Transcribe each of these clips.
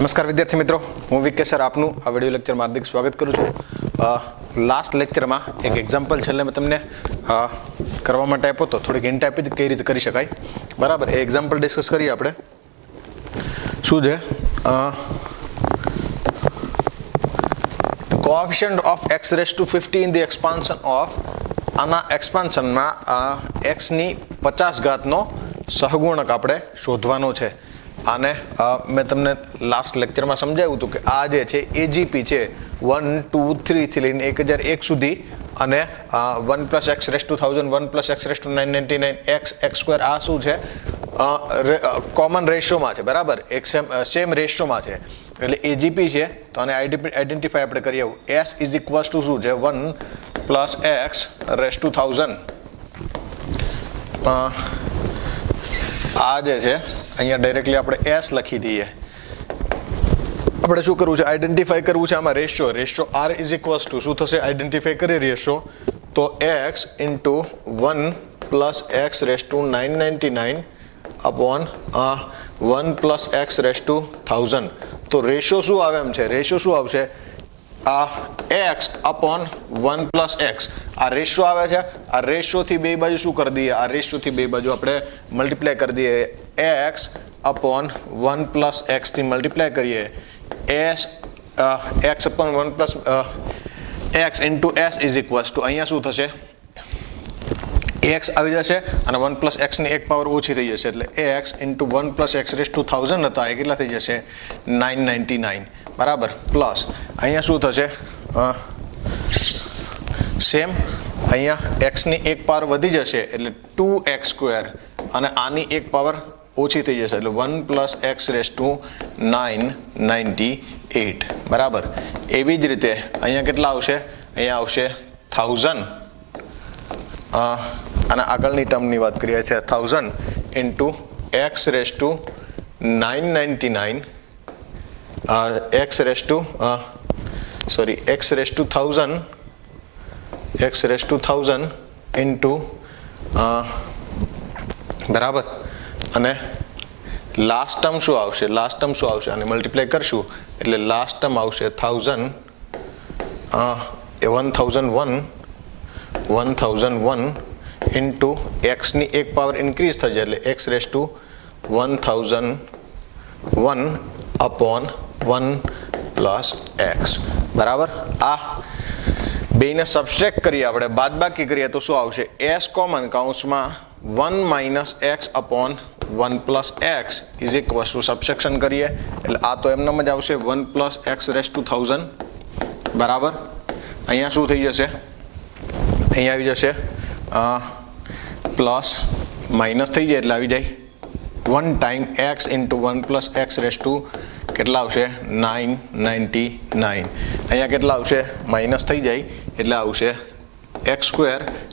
નમસ્કાર વિદ્યાર્થી મિત્રો, હું વિકે સર આપનું આ વિડિયો લેક્ચરમાં હાર્દિક સ્વાગત કરું છું. લાસ્ટ લેક્ચરમાં એક એક્ઝામ્પલ છેલ્લે મેં તમને કરવા માટે આપ્યો તો થોડીક હિન્ટ આપી કઈ રીતે કરી શકાય, બરાબર. એ એક્ઝામ્પલ ડિસ્કસ કરીએ આપણે. શું છે? Coefficient of x raise to 50 in the expansion of, આના એક્સપાન્શનમાં x ની 50 ઘાતનો સહગુણક આપણે શોધવાનો છે. આને મેં તમને લાસ્ટ લેક્ચરમાં સમજાવ્યું હતું કે આ જે છે એજીપી છે 1, 2, 3 થી લઈને 1001 સુધી, અને 1 + x raise to 1000, 1 + x raise to 999, x² આ શું છે? કોમન રેશિયોમાં છે, બરાબર. એક સેમ રેશિયોમાં છે, એટલે એજીપી છે. તો આને આઈડેન્ટિફાય આપણે કરી આવું. s ઇઝ ઇક્વલ્સ ટુ શું છે? 1 + x રેઝ ટુ 1000. આ જે છે અહીંયા ડાયરેક્ટલી આપણે s લખી દઈએ. આપણે શું કરવું છે? આઈડેન્ટિફાય કરવું છે આમાં ratio r is equals to શું થશે? આઈડેન્ટિફાય કરીએ રેશિયો તો x into 1 + x raise to 999 upon 1 + x raise to 1000. તો રેશિયો શું આવે એમ છે? રેશિયો શું આવશે? x upon 1 + x. આ રેશિયો આવે છે. આ રેશિયોથી બે બાજુ શું કરી દઈએ? આ રેશિયોથી બે બાજુ આપણે મલ્ટીપ્લાય કરી દઈએ. x અપોન 1 + x થી મલ્ટીપ્લાય કરીએ. x upon 1 + x into s is equals two, અહીંયા શું થશે? x આવી જશે અને 1 + x ની એક પાવર ઓછી થઈ જશે, એટલે x into 1 + x raise to 1000 હતા એ કેટલા થઈ જશે? 999, બરાબર. પ્લસ અહીંયા શું થશે? સેમ અહીંયા x ની એક પાવર વધી જશે એટલે 2x², અને આની એક પાવર ઓછી થઈ જશે એટલે 1 + x રેઝ ટુ 998, બરાબર. એવી જ રીતે અહીંયા કેટલા આવશે? અહીંયા આવશે 1000, અને આગળની ટર્મની વાત કરીએ છીએ 1000 into x raise to 999, x raise to 1000, x raise to 1000 into, બરાબર. અને લાસ્ટ ટર્મ શું આવશે? અને મલ્ટીપ્લાય કરશું એટલે લાસ્ટ ટર્મ આવશે 1001 ઇન્ટુ x ની એક પાવર ઇન્ક્રીઝ થઈ જાય એટલે x raise to 1001 upon 1 + x, બરાબર. આ બેને સબસ્ટ્રેક્ટ કરીએ આપણે, બાદબાકી કરીએ તો શું આવશે? s કોમન કૌંસમાં 1 - x upon 1 + x is equals two, subtraction કરીએ એટલે આ તો એમનેમ જ આવશે 1 + x રેઝ ટુ 1000, બરાબર. અહીંયા શું થઈ જશે? અહીંયા આવી જશે પ્લસ માઇનસ થઈ જાય એટલે આવી જાય 1 time x into 1 + x raise to કેટલા આવશે? 999. અહીંયા કેટલા આવશે? માઇનસ થઈ જાય એટલે આવશે x²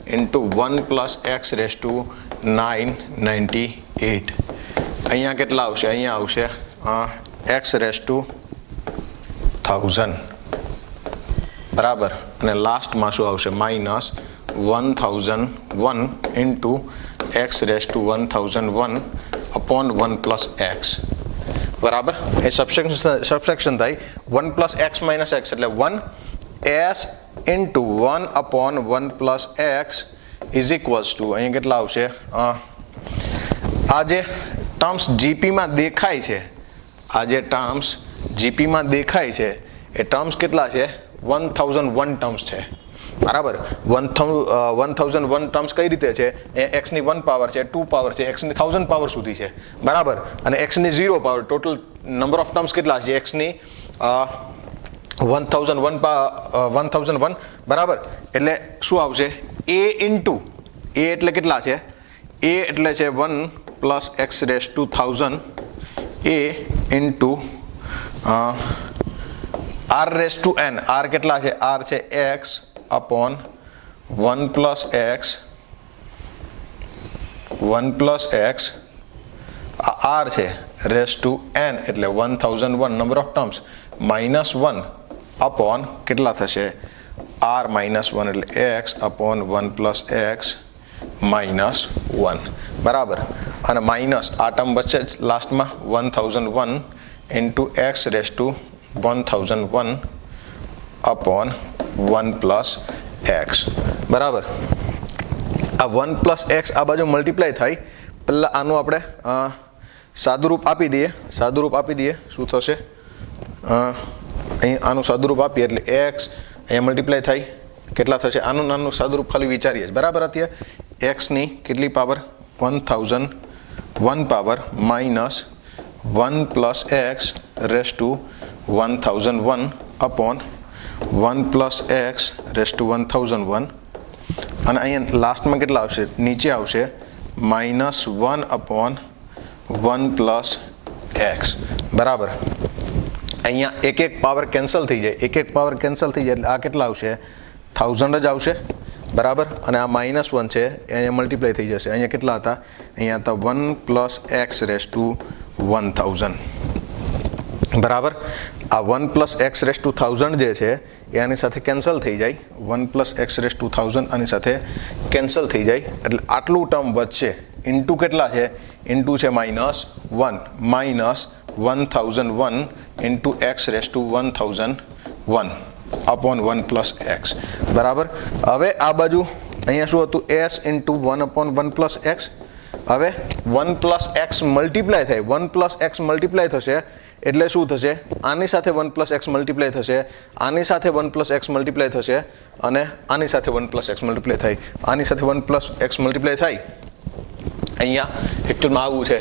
into 1 + x raise two 998. અહીંયા કેટલા આવશે? અહીંયા આવશે x રેઝ ટુ 1000, બરાબર. અને લાસ્ટમાં શું આવશે? -1001 into x raise to 1001 upon 1 + x, બરાબર. એ સબસ્ટ્રેક્શન થાય 1 + x - x એટલે 1s into 1 upon 1 + x is equals two, અહીંયા કેટલા આવશે? આ જે ટર્મ્સ જીપીમાં દેખાય છે, એ ટર્મ્સ કેટલા છે? 1001 ટર્મ્સ છે, બરાબર. 1001 ટર્મ્સ કઈ રીતે છે? x ની 1 પાવર છે, 2 પાવર છે, x ની 1000 પાવર સુધી છે, બરાબર. અને x ની 0 power. Total number of terms કેટલા છે? x ની 1001, બરાબર. એટલે શું આવશે? a ઇન્ટુ a એટલે કેટલા છે? a એટલે છે 1 + x raise to 1000, a into r raise to n. r કેટલા છે? r છે x upon 1 + x, 1 + x, r છે રેઝ ટુ n એટલે 1001 નંબર ઓફ ટર્મ્સ, -1 અપોન કેટલા થશે? r - 1 એટલે x અપોન 1 + x -1, બરાબર. અને માઇનસ આ ટર્મ વચ્ચે જ લાસ્ટમાં 1001 into x raised to 1001 upon 1 plus x બરાબર. આ 1 plus x આ બાજુ મલ્ટીપ્લાય થાય. પહેલાં આનું આપણે સાદુરૂપ આપી દઈએ. શું થશે? અહીં આનું સાદુરૂપ આપીએ એટલે x અહીંયા મલ્ટીપ્લાય થાય. કેટલા થશે? આનું નાનું સાદુરૂપ ખાલી વિચારીએ બરાબર. અત્યારે x ની કેટલી power? 1001 power minus 1 plus x raised to 1001 upon 1 plus x raised to 1001 અને અહીંયા લાસ્ટમાં કેટલા આવશે? નીચે આવશે -1 upon 1 plus x બરાબર. અહીંયા એક પાવર કેન્સલ થઈ જાય. એટલે આ કેટલા આવશે? 1000 જ આવશે બરાબર. અને આ -1 છે એ અહીંયા મલ્ટીપ્લાય થઈ જશે. અહીંયા કેટલા હતા? અહીંયા હતા 1 plus x raised to 1000 બરાબર. આ 1 plus x raised to 1000 જે છે એ આની સાથે કેન્સલ થઈ જાય. 1 plus x raised to 1000 આની સાથે કેન્સલ થઈ જાય. એટલે આટલું ટર્મ વધશે. ઇન્ટુ કેટલા છે? ઇન્ટુ છે -1 minus 1001 into x raised to 1001 upon 1 plus x બરાબર. હવે આ બાજુ અહીંયા શું હતું? s into 1 upon 1 plus x. હવે 1 plus x મલ્ટીપ્લાય થાય. 1 plus x મલ્ટીપ્લાય થશે એટલે શું થશે? આની સાથે 1 plus x મલ્ટીપ્લાય થશે, આની સાથે 1 plus x મલ્ટીપ્લાય થશે અને આની સાથે 1 plus x મલ્ટીપ્લાય થાય. આની સાથે 1 plus x મલ્ટીપ્લાય થાય. અહીંયા એકચ્યુઅલમાં આવું છે.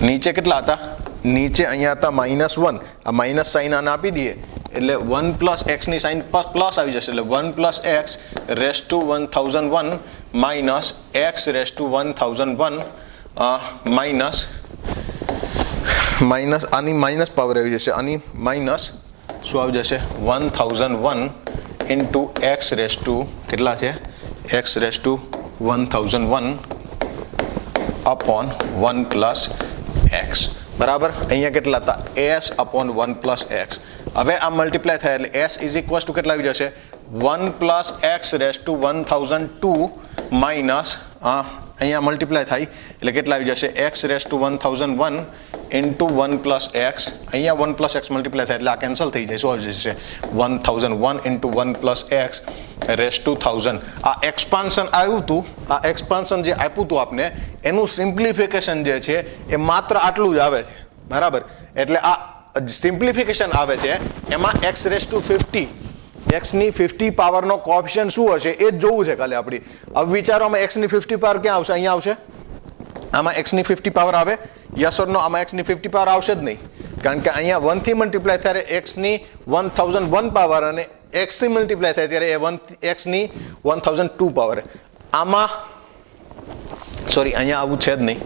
નીચે કેટલા હતા? નીચે અહીંયા હતા -1. આ માઇનસ સાઇન આને આપી દઈએ એટલે 1 plus x ની સાઇન પ્લસ આવી જશે. એટલે 1 plus x raised to 1001 minus x raised to 1001 minus આની માઇનસ પાવર આવી જશે. આની માઇનસ શું આવી જશે? 1001 ઇન્ટુ x raised to કેટલા છે? x raised to 1001 upon 1 plus x બરાબર. અહીંયા કેટલા હતા? s upon 1 plus x. હવે આ મલ્ટીપ્લાય થાય એટલે s ઇઝ ઇક્વલ્સ ટુ કેટલા આવી જશે? 1 plus x raised to 1002 minus અહીંયા મલ્ટીપ્લાય થાય એટલે કેટલા આવી જશે? x raised to 1001 into 1 plus x. અહીંયા 1 plus x મલ્ટીપ્લાય થાય એટલે આ કેન્સલ થઈ જાય. શું આવી જશે? 1001 into 1 plus x raised to 1000. આ એક્સપાન્શન આવ્યું હતું. આ એક્સપાન્શન જે આપ્યું હતું આપને એનું સિમ્પ્લિફિકેશન જે છે એ માત્ર આટલું જ આવે છે બરાબર. એટલે આ સિમ્પ્લિફિકેશન આવે છે એમાં x raised to 50 x ની 50 પાવરનો કોએફિશિયન્ટ શું હશે એ જ જોવું છે ખાલી આપણી. હવે વિચારોમાં x ની 50 પાવર ક્યાં આવશે? અહીંયા આવશે. આમાં x ની 50 પાવર આવે? યસ ઓર નો? આમાં x ની 50 પાવર આવશે જ નહીં કારણ કે અહીંયા 1 થી મલ્ટીપ્લાય ત્યારે x ની 1001 પાવર અને x થી મલ્ટીપ્લાય થાય ત્યારે x ની 1002 પાવર. આમાં સોરી અહીંયા આવું છે જ નહીં.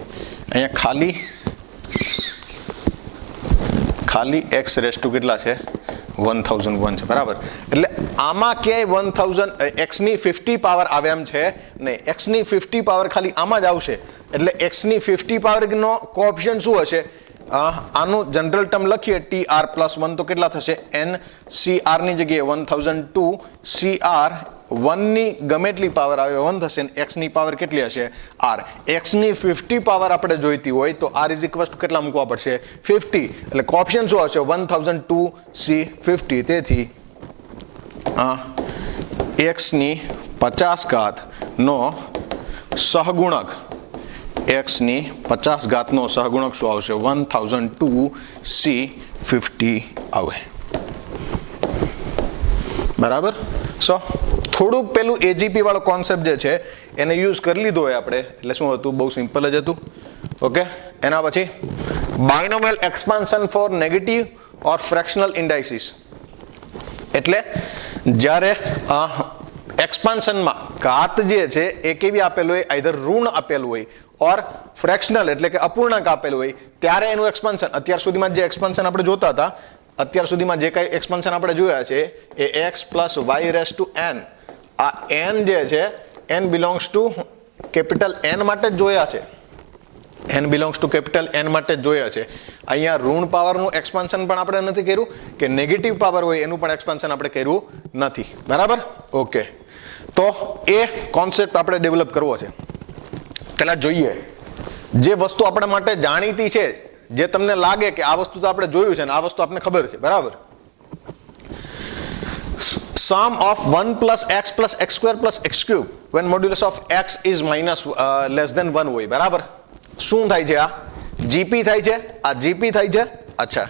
અહીંયા ખાલી x raised to કેટલા છે? 1001 છે બરાબર. એટલે આમાં ક્યાંય 1000 x ની 50 પાવર આવે એમ છે નહીં. x ની 50 પાવર ખાલી આમાં જ આવશે. એટલે x ની 50 પાવરનો કોએફિશિયન્ટ શું હશે? આનું જનરલ ટર્મ લખીએ tr plus 1 તો કેટલા થશે? n cr ની જગ્યાએ 1002 cr 1 ની ગમે એટલી પાવર આવે 1 થશે ને x ની પાવર કેટલી હશે? r. x ની 50 પાવર આપણે જોઈતી હોય તો r ઇઝ ઇક્વલ્સ ટુ કેટલા મૂકવા પડશે? 50. એટલે કોએફિશિયન્ટ શું આવશે? 1002 c50. તેથી x ની 50 નો સહગુણક x ની 50 નો સહગુણક શું આવશે? 1002 c50 આવે બરાબર. થોડુંક પેલું એજીપી વાળો કોન્સેપ્ટ જે છે એને યુઝ કરી લીધો હોય આપણે એટલે શું હતું? બહુ સિમ્પલ જ હતું. ઓકે. એના પછી બાયનોમિયલ expansion four negative or fractional ઇન્ડાઇસીસ. એટલે જ્યારે એક્સપાન્શનમાં ઘાત જે છે એ કેવી આપેલું હોય? આઈધર ઋણ આપેલું હોય ઓર ફ્રેક્શનલ એટલે કે અપૂર્ણાંક આપેલું હોય ત્યારે એનું એક્સપાન્શન. અત્યાર સુધીમાં જે એક્સપાન્શન આપણે જોતા હતા, અત્યાર સુધીમાં જે કઈ એક્સપાન્શન આપણે જોયા છે એ x plus y raised to n. આ n જે છે n belongs to capital n માટે જ જોયા છે. n belongs to capital n માટે જ જોયા છે. અહીંયા ઋણ પાવરનું એક્સપાન્શન પણ આપણે નથી કર્યું કે નેગેટિવ પાવર હોય એનું પણ એક્સપાન્શન આપણે કર્યું નથી બરાબર. ઓકે. તો એ કોન્સેપ્ટ આપણે ડેવલપ કરવો છે. પહેલા જોઈએ જે વસ્તુ આપણા માટે જાણીતી છે જે તમને લાગે કે આ વસ્તુ તો આપણે જોયું છે ને આ વસ્તુ આપણને ખબર છે, બરાબર. Sum of 1 plus x square plus x cube when modulus of x is minus less than 1 હોય, બરાબર. શું થાય છે? આ જીપી થાય છે, આ જીપી થાય છે. અચ્છા,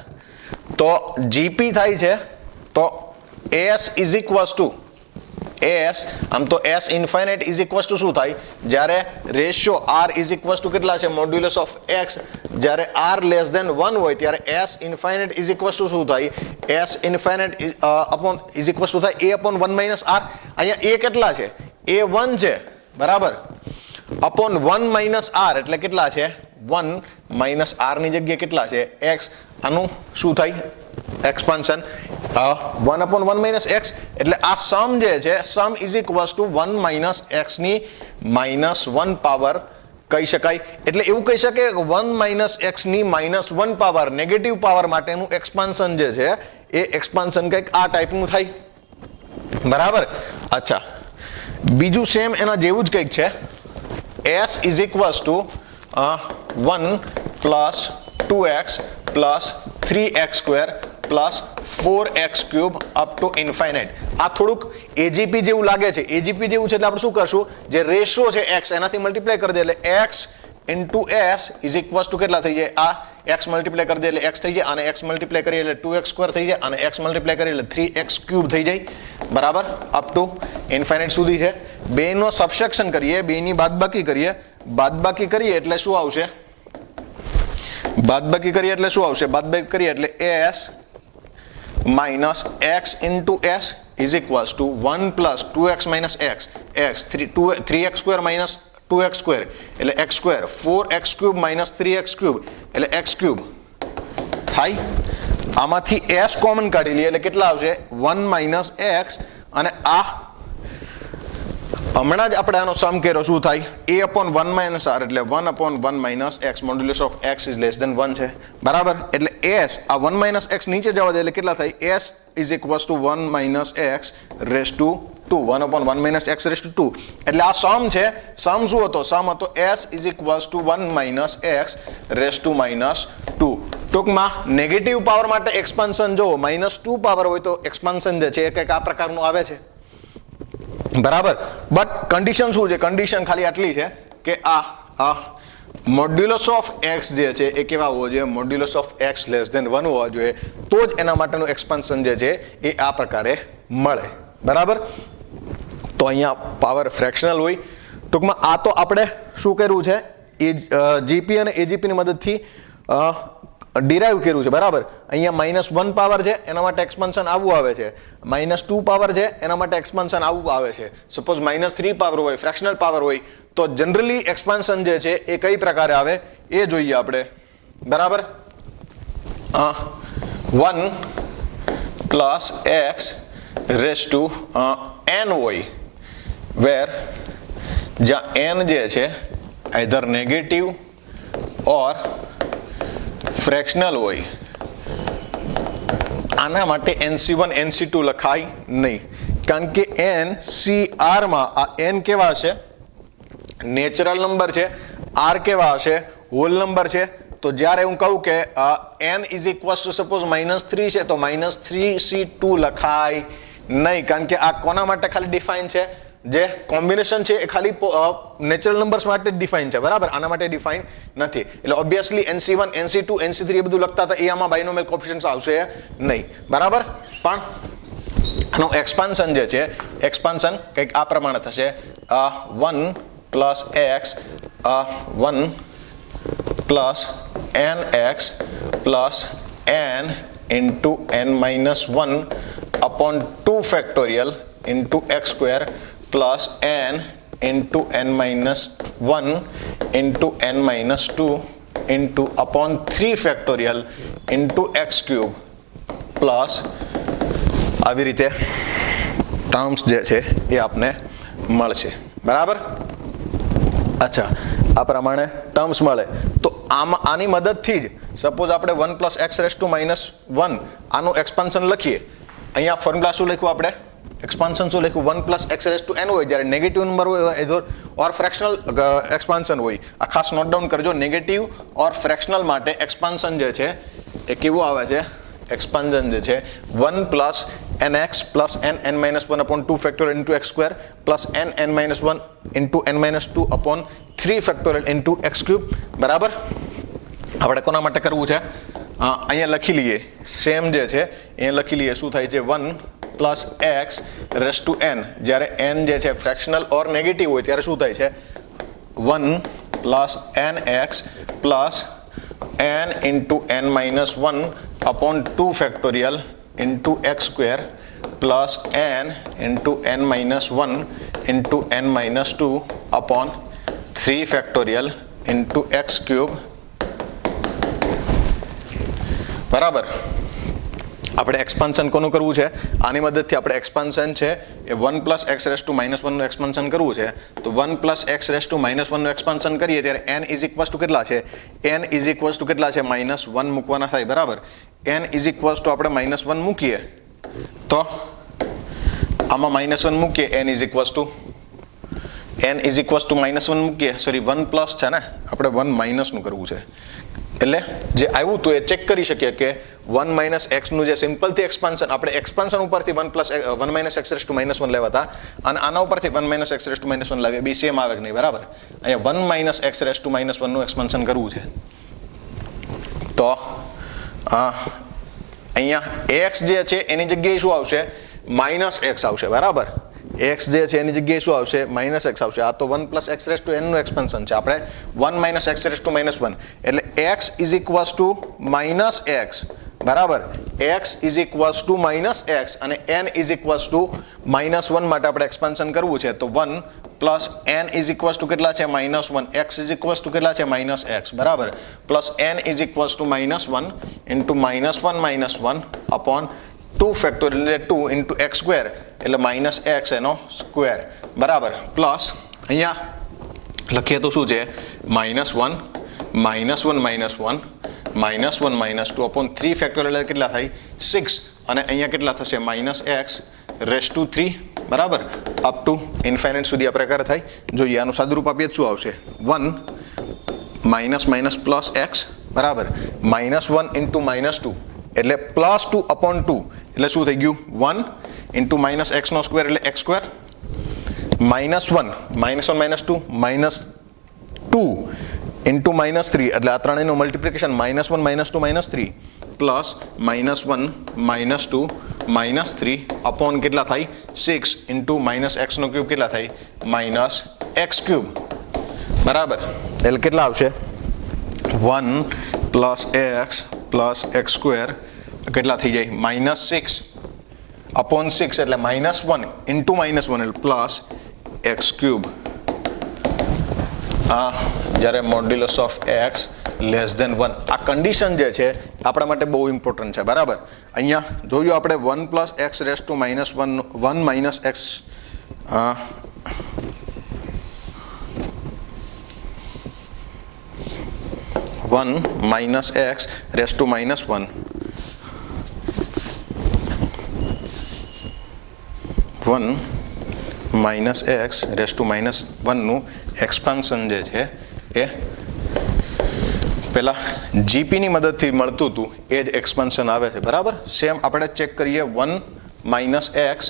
તો જીપી થાય છે તો s is equals to s, આમ તો s infinite is equals to શું થાય? જ્યારે ratio r is equals to કેટલા છે? Modulus of x. જ્યારે r લેસ ધેન 1 હોય ત્યારે s infinite is equals to શું થાય? s infinite upon is equals two થાય a અપોન 1 માઇનસ r. અહીંયા a કેટલા છે? a 1 છે, બરાબર, અપોન 1 માઇનસ r એટલે કેટલા છે? 1 માઇનસ r ની જગ્યાએ કેટલા છે? x. આનું શું થાય? એક્સપાન્શન 1 upon 1 minus x, એટલે આ સમ જે છે sum is equals to 1 minus x ની -1 પાવર કહી શકાય. એટલે એવું કહી શકે કે 1 minus x ની -1 પાવર નેગેટિવ પાવર માટેનું એક્સપાન્શન જે છે એ એક્સપાન્શન કંઈક આ ટાઈપનું થાય, બરાબર. અચ્છા, બીજું સેમ એના જેવું જ કંઈક છે. s is equals to 1 plus 2x plus 3x square plus 4x cube up to infinite. આ થોડુંક એજીપી જેવું લાગે છે. એજીપી જેવું છે એટલે આપણે શું કરશું? જે રેશિયો છે x એનાથી મલ્ટીપ્લાય કરી દે એટલે x into s is equals to કેટલા થઈ જાય? આ x મલ્ટીપ્લાય કરી દે એટલે x થઈ જાય, અને x મલ્ટીપ્લાય કરીએ એટલે 2x સ્ક્વેર થઈ જાય, અને x મલ્ટીપ્લાય કરીએ એટલે 3x ક્યુબ થઈ જાય, બરાબર, અપ ટુ ઇન્ફાઇનાઇટ સુધી છે. બેનો સબસ્ટ્રેક્શન કરીએ, બેની બાદબાકી કરીએ. બાદબાકી કરીએ એટલે શું આવશે? બાદબાકી કરીએ એટલે શું આવશે? બાદબાકી કરીએ એટલે s minus x into s is equals to 1 plus 2x minus x, 3x square minus 2x square એટલે x square, 4x cube minus 3x cube એટલે x cube થાય. આમાંથી s કોમન કાઢી લઈએ એટલે કેટલા આવશે? 1 minus x, અને આ હમણાં જ આપણે આનો સમ કર્યો, શું થાય? a upon 1 minus r એટલે 1 upon 1 minus x, modulus of x is less than 1 છે, બરાબર. એટલે s આ 1 minus x નીચે જવા દે એટલે કેટલા થાય? s is equals to 1 minus x raised to 2, 1 upon 1 minus x raised to 2. એટલે આ સમ છે. સમ શું હતો? સમ હતો s is equals to 1 minus x raised to -2. ટૂંકમાં નેગેટિવ પાવર માટે એક્સપાન્શન જો -2 પાવર હોય તો એક્સપાન્શન જે છે એ કંઈક આ પ્રકારનું આવે છે, બરાબર. બટ કન્ડિશન શું છે? કન્ડિશન ખાલી આટલી છે કે આ મોડ્યુલસ ઓફ x જે છે એ કેવા હોવો જોઈએ? Modulus of x less than 1 હોવા જોઈએ, તો જ એના માટેનું એક્સપાન્શન જે છે એ આ પ્રકારે મળે, બરાબર. તો અહીંયા પાવર ફ્રેક્શનલ હોય. ટૂંકમાં આ તો આપણે શું કર્યું છે? જીપી અને એજીપી ની મદદથી ડિરાઈવ કર્યું છે, બરાબર. અહીંયા -1 પાવર છે એના માટે એક્સપાન્શન આવું આવે છે, -2 પાવર છે એના માટે એક્સપાન્શન આવું આવે છે. સપોઝ -3 પાવર હોય, ફ્રેક્શનલ પાવર હોય, તો જનરલી એક્સપાન્શન જે છે એ કઈ પ્રકારે આવે એ જોઈએ આપણે, બરાબર. 1 plus x raised to n હોય, where જ્યાં n જે છે આઈધર નેગેટિવ ઓર ફ્રેક્શનલ હોય. આના માટે NC1 NC2 લખાય નહીં, કારણ કે NCR માં આ n કેવા હશે? નેચરલ નંબર છે. r કેવા હશે? હોલ નંબર છે. તો જ્યારે હું કહું કે n is equals two suppose -3 છે તો -3C2 લખાય નહીં, કારણ કે આ કોના માટે ખાલી ડિફાઇન છે? જે કોમ્બિનેશન છે એ ખાલી નેચરલ નંબર્સ માટે ડિફાઇન છે, બરાબર. આના માટે ડિફાઇન નથી. એટલે ઓબ્વિયસલી NC1 NC2 NC3 એ બધું લખતા હતા એ આમાં બાયનોમિયલ કોએફિશિયન્ટ્સ આવશે નહીં, બરાબર. પણ આનું એક્સપાન્શન જે છે એક્સપાન્શન કંઈક આ પ્રમાણે થશે: 1 plus x 1 plus nx plus n into n minus 1 upon 2 factorial into x square plus n into n minus 1 into n minus 2 into upon 3 factorial into x cube plus આવી રીતે terms જે છે એ આપને મળશે, બરાબર. અચ્છા, આ પ્રમાણે ટર્મ્સ મળે તો આની મદદથી જ સપોઝ આપણે 1 plus x raised to -1 આનું એક્સપાન્શન લખીએ. અહીંયા ફોર્મ્યુલા શું લખ્યું આપણે? એક્સપાન્શન શું લખ્યું 1 plus x raise to n હોય, જ્યારે નેગેટિવ નંબર હોય ઓર ફ્રેક્શનલ એક્સપાન્શન હોય. આ ખાસ નોટ ડાઉન કરજો, નેગેટિવ ઓર ફ્રેક્શનલ માટે એક્સપાન્શન જે છે એ કેવું આવે છે? એક્સપાન્શન જે છે 1 plus n x plus n minus 1 upon 2 factorial into x square plus n minus 1 into n minus 2 upon 3 factorial into x cube. બરાબર. આપણે કોના માટે કરવું છે? અહીંયા લખી લઈએ સેમ જે છે અહીંયા લખી લઈએ. શું થાય છે? 1 plus x raise to n. જ્યારે એન જે છે ફ્રેક્શનલ ઓર નેગેટિવ હોય ત્યારે શું થાય છે? 1 plus n x plus n into n minus 1 upon 2 factorial into x square plus n into n minus 1 into n minus 2 upon 3 factorial into x cube. બરાબર. આપણે એક્સપાન્શન કોનું કરવું છે? આની મદદથી આપણે એક્સપાન્શન છે એ 1 plus x raise to minus 1 નું એક્સપાન્શન કરવું છે. તો 1 plus x raise to minus 1 નું એક્સપાન્શન કરીએ ત્યારે n ઇઝ ઇક્વલ્સ ટુ કેટલા છે? n ઇઝ ઇક્વલ્સ ટુ કેટલા છે? માઇનસ 1 મૂકવાના થાય. બરાબર. n ઇઝ ઇક્વલ્સ ટુ આપણે માઇનસ 1 મૂકીએ તો આમાં માઇનસ 1 મૂકીએ, n is equals to minus 1 મૂકીએ. સોરી 1 પ્લસ છે ને, આપણે 1 માઇનસ નું કરવું છે. એટલે જે આવ્યું તો એ ચેક કરી શકીએ કે 1 માઇનસ એક્સ નું જે સિમ્પલથી એક્સપાન્શન, આપણે એક્સપાન્શન ઉપરથી 1 minus x raise to minus 1 લેવા હતા અને આના ઉપરથી 1 minus x raise to minus 1 લાવીએ, બે સેમ આવે કે નહીં? બરાબર. અહીંયા 1 minus x raise to minus 1 નું એક્સપાન્શન કરવું છે તો અહીંયા એક્સ જે છે એની જગ્યાએ શું આવશે? માઇનસ એક્સ આવશે. બરાબર. એક્સ જે છે એની જગ્યાએ શું આવશે? માઇનસ એક્સ આવશે. આ તો 1 plus x raise to n નું એક્સપાન્શન છે. આપણે 1 minus x raise to minus 1 એટલે x is equals to minus x. બરાબર. X is equals to minus x અને n is equals to minus 1 માટે આપણે એક્સપાન્શન કરવું છે. તો 1 plus n is equals to કેટલા છે? Minus 1. X is equals to કેટલા છે? Minus x. બરાબર. Plus n is equals to minus 1 into minus 1 upon 2 factorial એટલે 2 ઇન્ટુ એક્સ સ્ક્વેર એટલે માઇનસ એક્સ એનો સ્ક્વેર. બરાબર. પ્લસ અહીંયા લખીએ તો શું છે? Minus 1 minus 1 minus 1 minus 1 minus 2 upon 3 factorial કેટલા થાય? 6. અને અહીંયા કેટલા થશે? Minus x raise to 3. બરાબર. અપ ટુ ઇન્ફાઇનાઇટ સુધી આ પ્રકાર થાય. જોઈએ આનું સાદુરૂપ આપીએ શું આવશે? 1 માઇનસ માઇનસ પ્લસ એક્સ. બરાબર. માઇનસ 1 ઇન્ટુ માઇનસ 2 એટલે પ્લસ 2 અપોન 2 એટલે શું થઈ ગયું? 1 ઇન્ટુ માઇનસ એક્સ નો સ્ક્વેર એટલે x square. Minus 1 minus 1 minus 2 minus 2 into minus 3 એટલે આ ત્રણેયનું multiplication minus 1 minus 2 minus 3 plus minus 1 minus 2 minus 3 upon કેટલા થાય? 6 ઇન્ટુ માઇનસ એક્સ નો ક્યુબ કેટલા થાય? Minus x cube. બરાબર. એટલે કેટલા આવશે? 1 plus x plus x square કેટલા થઈ જાય? માઇનસ 6 અપોન 6 એટલે માઇનસ 1 ઇન્ટુ માઇનસ 1 એટલે પ્લસ એક્સ ક્યુબ. જ્યારે modulus of x less than 1 આ કન્ડિશન જે છે આપણા માટે બહુ ઇમ્પોર્ટન્ટ છે. બરાબર. અહીંયા જોયું આપણે 1 plus x raise to minus 1 minus x 1 minus x raised to minus 1 minus x raised to minus 1 નું એક્સપાન્શન જે છે એ પેલા જીપી ની મદદથી મળતું હતું એ જ એક્સપાન્શન આવે છે. બરાબર. સેમ આપણે ચેક કરીએ 1 માઇનસ એક્સ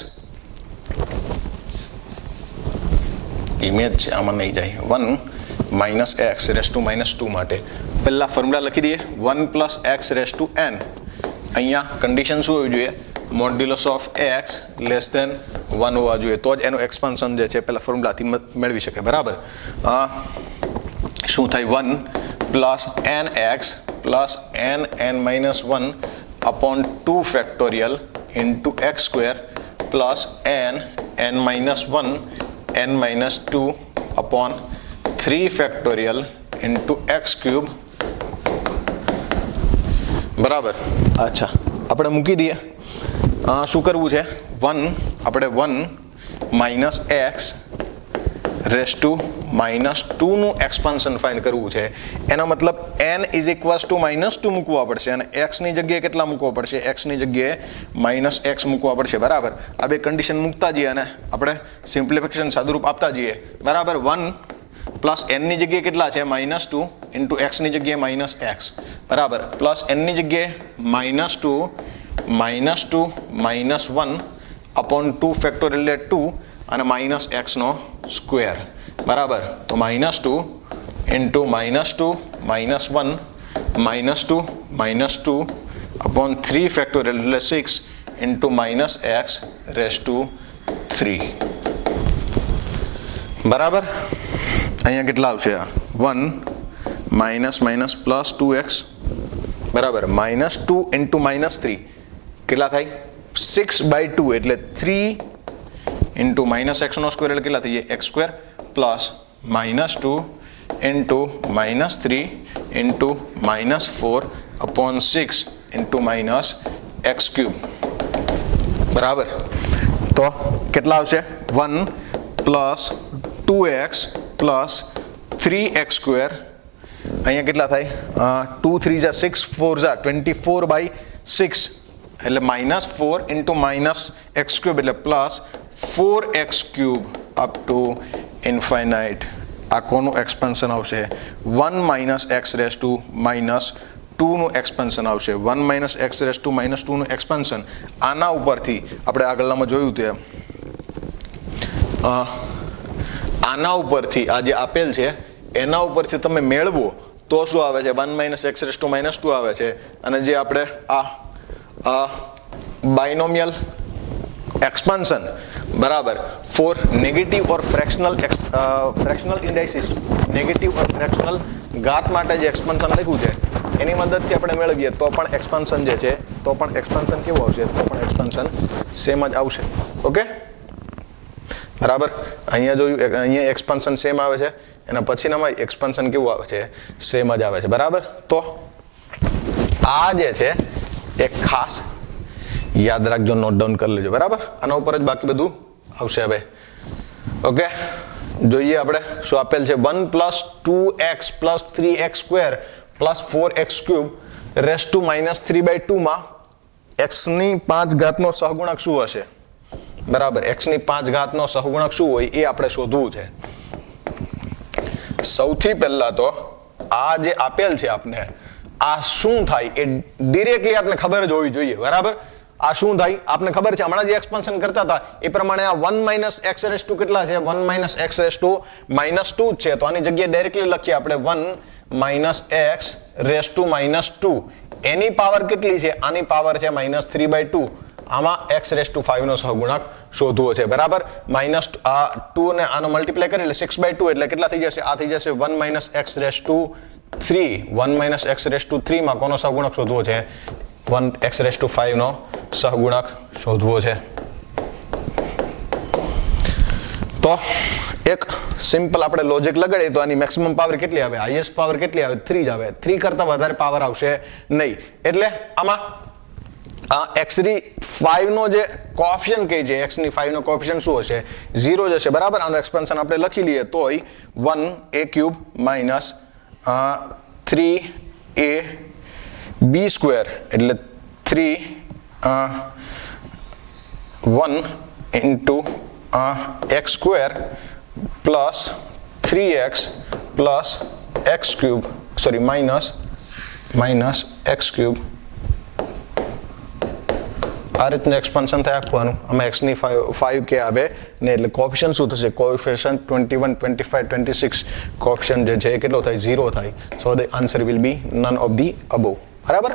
ઇમેજ છે આમાં નહીં જાય. 1 minus x raise to minus 2 માટે પહેલા ફોર્મ્યુલા લખી દઈએ 1 plus x raise to n. અહીંયા કન્ડિશન શું હોવી જોઈએ? Modulus of x less than 1 હોવા જોઈએ તો જ એનું એક્સપાન્શન જે છે પહેલા ફોર્મ્યુલાથી મેળવી શકે. બરાબર. શું થાય? 1 plus n x plus n minus 1 upon 2 factorial into x square plus n minus 1 n minus 2 upon 3 factorial into x cube. બરાબર. અચ્છા આપણે મૂકી દઈએ. શું કરવું છે? 1 આપણે 1 માઇનસ એક્સ રેસ ટુ -2 નું એક્સપાન્શન ફાઇન્ડ કરવું છે. એનો મતલબ n ઇઝ ઇક્વલ્સ ટુ -2 મૂકવા પડશે અને x ની જગ્યાએ કેટલા મૂકવા પડશે? x ની જગ્યાએ -x મૂકવા પડશે. બરાબર. આ બે કન્ડિશન મૂકતા જઈએ અને આપણે સિમ્પ્લિફિકેશન સાદુરૂપ આપતા જઈએ. બરાબર. 1 પ્લસ n ની જગ્યાએ કેટલા છે? -2 ઇન્ટુ x ની જગ્યાએ -x. બરાબર. પ્લસ n ની જગ્યાએ -2 -1 અપોન 2 ફેક્ટોરિયલ એટલે 2 અને -x નો સ્ક્વેર. બરાબર. તો -2 ઇન્ટુ -2 -1 -2 અપોન 3 ફેક્ટોરિયલ એટલે 6 ઇન્ટુ -x રેસ ટુ 3. બરાબર. અહીંયા કેટલા આવશે? 1 માઇનસ પ્લસ 2x. બરાબર. -2 ઇન્ટુ -3 કેટલા થાય? 6/2 એટલે 3 ઇન્ટુ -x નો સ્ક્વેર એટલે કેટલા થઈ જાય? x square plus -2 into -3 into -4 upon 6 into -x cube. બરાબર. તો કેટલા આવશે? 1 plus 2x plus 3x square. અહીંયા કેટલા થાય? 2 3 જા 6 4 જા 24/6 એટલે -4 ઇન્ટુ -x ક્યુબ એટલે plus 4x cube up to infinite. આ કોનું એક્સપાન્શન આવશે? 1 - x રેસ ટુ -2 નું એક્સપાન્શન આવશે. 1 - x રેસ ટુ -2 નું એક્સપાન્શન. આના ઉપરથી આપણે આગળનામાં જોયું તેમ આના ઉપરથી આ જે આપેલ છે એના ઉપરથી તમે મેળવો તો શું આવે છે? 1 - x રેસ ટુ -2 આવે છે. અને જે આપણે આ બાયનોમિયલ એક્સપાન્શન બરાબર four negative or fractional ઇન્ડાઇસિસ, negative or fractional ઘાત માટે જે એક્સપાન્શન લખ્યું છે એની મદદથી આપણે મેળવીએ તો પણ એક્સપાન્શન જે છે તો પણ એક્સપાન્શન કેવું આવશે? તો પણ એક્સપાન્શન સેમ જ આવશે. ઓકે. બરાબર. અહીંયા જોયું, અહીંયા એક્સપાન્શન સેમ આવે છે, એના પછીનામાં એક્સપાન્શન કેવું આવે છે? સેમ જ આવે છે. બરાબર. તો આ જે છે એક ખાસ યાદ રાખજો, નોટ ડાઉન કરી લેજો. બરાબર. આના ઉપર જ બાકી બધું આવશે હવે. ઓકે. જોઈએ આપણે શું આપેલ છે? 1 plus 2x plus 3x square plus 4x cube raise to -3/2 માં x ની 5 ઘાતનો સહગુણક શું હશે? બરાબર. x ની 5 ઘાતનો સહગુણક શું હોય એ આપણે શોધવું છે. સૌથી પહેલા તો આ જે આપેલ છે આપને, આ શું થાય એ ડિરેક્ટલી આપને ખબર જ હોવી જોઈએ. બરાબર. આ શું થાય આપને ખબર છે? હમણાં જે એક્સપાન્શન કરતા હતા એ પ્રમાણે આ 1 - x રેસ ટુ કેટલા છે? 1 - x રેસ ટુ -2 છે. તો આની જગ્યાએ ડાયરેક્ટલી લખીએ આપણે 1 - x રેસ ટુ -2. એની પાવર કેટલી છે? આની પાવર છે -3/2. આમાં x રેસ ટુ 5 નો સહગુણક શોધવો છે. બરાબર. -2 ને આનો મલ્ટીપ્લાય કરી એટલે 6/2 એટલે કેટલા થઈ જશે? આ થઈ જશે 1 - x raise to 3. 1 - x raise to 3 માં કોનો સહગુણક શોધવો છે? 1x રેસ ટુ 5 નો સહગુણક શોધવો છે. તો એક સિમ્પલ આપણે લોજિક લગાડીએ તો આની મેક્સિમમ પાવર કેટલી આવે? હાઈએસ્ટ પાવર કેટલી આવે? 3 જ આવે. 3 કરતા વધારે પાવર આવશે નહીં. એટલે આમાં x5 નો જે કોએફિશિયન્ટ કહે છે, x5 નો કોએફિશિયન્ટ શું હશે? 0 જ હશે. બરાબર. આનો એક્સપાન્શન આપણે લખી લઈએ તોય 1a³ - 3ab² એટલે 1 into x square plus 3x plus x cube sorry minus x cube. આ રીતનું એક્સપાન્શન થાય આખવાનું. આમાં x ની 5 કે આવે ને એટલે કોએફિશિયન્ટ શું થશે? કોએફિશિયન્ટ 21 25 26 કોએફિશિયન્ટ જે છે કેટલો થાય? 0 થાય. So the answer will be none of the above. બરાબર.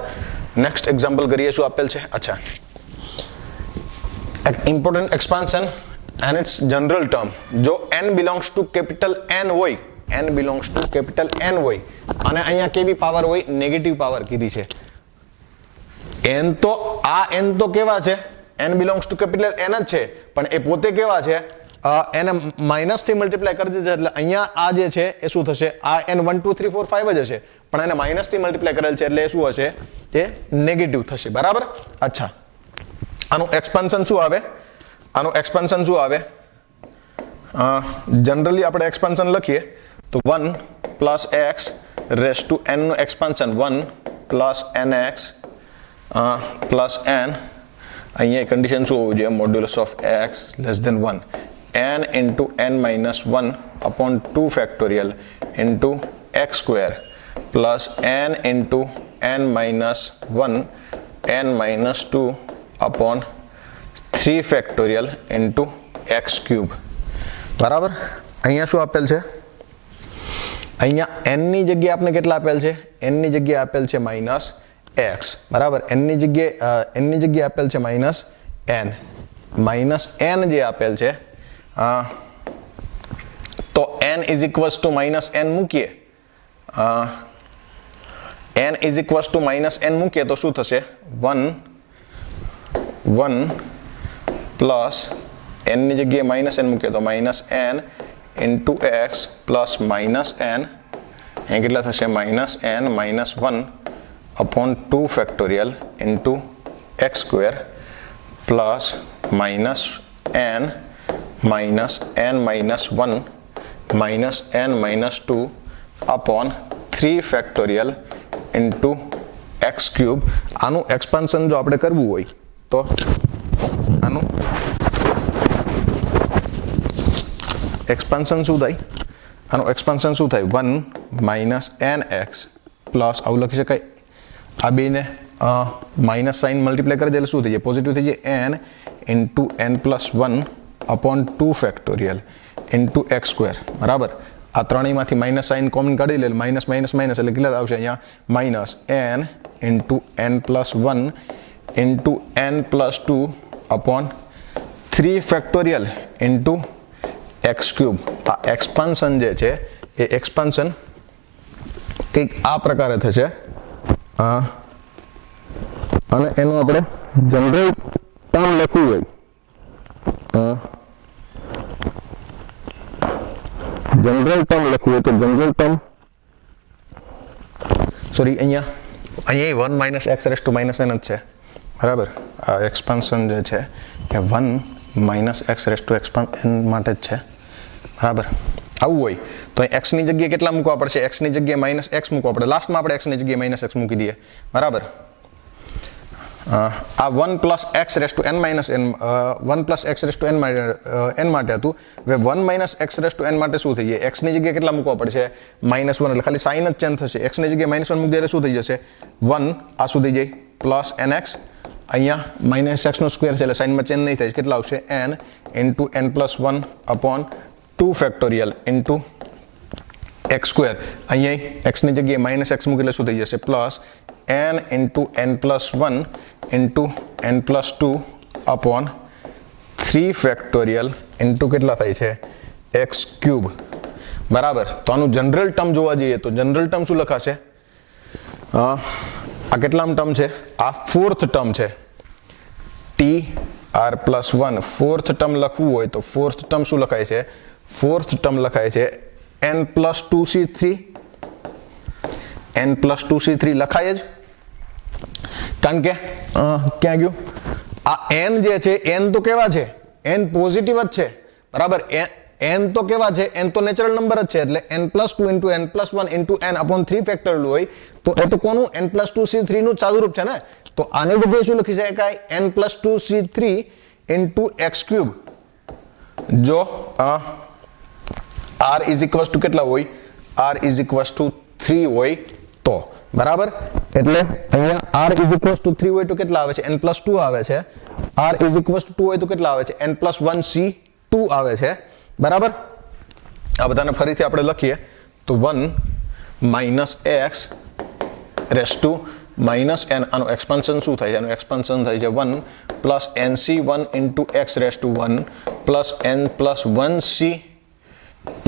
નેક્સ્ટ એક્ઝામ્પલ કરીએ. શું આપેલ છે? અચ્છા, important expansion and its general term. જો n belongs to capital N હોય, n belongs to capital N હોય અને અહીંયા કેવી પાવર હોય? નેગેટિવ પાવર કીધી છે. n તો કેવા છે? n belongs to capital N જ છે, પણ એ પોતે કેવા છે? એને માઇનસ થી મલ્ટીપ્લાય કરી દીધા એટલે અહીંયા આ જે છે એ શું થશે? આ n 1 2 3 4 5 જ હશે, પણ એને માઇનસ થી મલ્ટીપ્લાય કરેલ છે એટલે એ શું હશે? એ નેગેટિવ થશે. બરાબર. અચ્છા, આનું એક્સપાન્શન શું આવે? જનરલી આપણે એક્સપાન્શન લખીએ તો 1 plus x raise to n નું expansion 1 plus n x plus n, અહીંયા કન્ડિશન શું હોવું જોઈએ, modulus of x less than 1 n into n minus 1 upon 2 factorial into x square plus n into n minus 1 n minus 2 upon 3 factorial into x cube. બરાબર. અહીંયા શું આપેલ છે, અહીંયા n ની જગ્યાએ આપણે કેટલા આપેલ છે, n ની જગ્યાએ આપેલ છે માઇનસ x. બરાબર. n ની જગ્યાએ આપેલ છે માઇનસ n. માઇનસ n જે આપેલ છે તો n is equals to minus n મૂકીએ, n is equals to minus n મૂકીએ તો શું થશે, 1 પ્લસ n ની જગ્યાએ માઇનસ n મૂકીએ તો minus n into x plus minus n, અહીંયા કેટલા થશે minus n minus 1 upon 2 factorial into x square plus minus n minus n minus 1 minus n minus 2 upon 3 factorial into x cube. આનું expansion જો આપણે કરવું હોય તો આનું એક્સપાન્શન શું થાય, આનું એક્સપાન્શન શું થાય, 1 માઇનસ એન એક્સ પ્લસ આવું લખી શકાય, આ બેને માઇનસ સાઇન મલ્ટીપ્લાય કરી દે એટલે શું થઈ જાય, પોઝિટિવ થઈ જાય, n into n plus 1 upon 2 factorial into x square. બરાબર. આ ત્રણેયમાંથી માઇનસ સાઇન કોમન કાઢી લે, માઇનસ માઇનસ માઇનસ એટલે કેટલા આવશે, અહીંયા minus n into n plus 1 into n plus 2 upon 3 factorial into x cube. આ એક્સપાન્શન જે છે એ એક્સપાન્શન કંઈક આ પ્રકારે થશે અને એનું આપણે જનરલ ટર્મ લખવું હોય, જનરલ ટર્મ લખવું હોય તો જનરલ ટર્મ સોરી અહીંયા 1 minus x raise to minus n જ છે. બરાબર. આ એક્સપાન્શન જે છે એ 1 minus x raise to expansion માટે જ છે. બરાબર. આવું હોય તો એક્સ ની જગ્યાએ કેટલા મૂકવા પડશે, એક્સ ની જગ્યાએ માઇનસ એક્સ મૂકવા પડે, લાસ્ટમાં આપણે એક્સ ની જગ્યાએ માઇનસ એક્સ મૂકી દઈએ. બરાબર. આ 1 plus x raise to n minus n 1 plus x raise to n માટે હતું. હવે 1 minus x raise to n માટે શું થઈ જાય, એક્સ ની જગ્યાએ કેટલા મૂકવા પડશે, માઇનસ 1 એટલે ખાલી સાઇન જ ચેન્જ થશે, એક્સ ની જગ્યાએ માઇનસ 1 મૂકી દે એટલે શું થઈ જશે, 1 આ શું થઈ જાય પ્લસ એન એક્સ, અહીંયા માઇનસ એક્સ નો સ્ક્વેર છે એટલે સાઇનમાં ચેન્જ નહીં થાય, કેટલા આવશે n into n plus 1 upon 2 factorial into x square. અહીંયા એક્સ ની જગ્યાએ માઇનસ એક્સ મૂકી એટલે શું થઈ જશે plus n into n plus 1 into n plus 2 upon 3 factorial into કેટલા થાય છે એક્સ ક્યુબ. બરાબર. તો આનું જનરલ ટર્મ જોવા જઈએ તો જનરલ ટર્મ શું લખાશે, આ કેટલામ ટર્મ છે, આ ફોર્થ ટર્મ છે, T r plus 1. Fourth term લખવું હોય તો ફોર્થ ટર્મ શું લખાય છે, ફોર્થ ટર્મ લખાય છે n plus 2c3, n plus 2c3 લખાય જ, કારણ કે ક્યાં ગયું આ n જે છે, n તો કેવા છે, n પોઝિટિવ જ છે. બરાબર. n તો કેવા છે, n તો નેચરલ નંબર જ છે એટલે n plus 2 into n plus 1 into n upon 3 factorial હોય તો એ તો કોનું, n પ્લસ 2c3 નું ચાલુરૂપ છે ને, તો આને બધું શું લખી શકાય, n plus 2c3 into x cube. જો r ઇઝ ઇક્વલ્સ ટુ કેટલા હોય, r ઇઝ ઇક્વલ્સ ટુ 3 હોય તો. બરાબર. એટલે અહીંયા r ઇઝ ઇક્વલ્સ ટુ 3 હોય તો કેટલા આવે છે, n પ્લસ 2 આવે છે, r ઇઝ ઇક્વલ્સ ટુ 2 હોય તો કેટલા આવે છે, n પ્લસ 1c2 આવે છે. બરાબર. આ બધાને ફરીથી આપણે લખીએ તો 1 minus x raise to minus n, આનું એક્સપાન્શન શું થાય છે, આનું એક્સપાન્શન થાય છે 1 plus nc1 into x raise two 1 plus n plus 1c2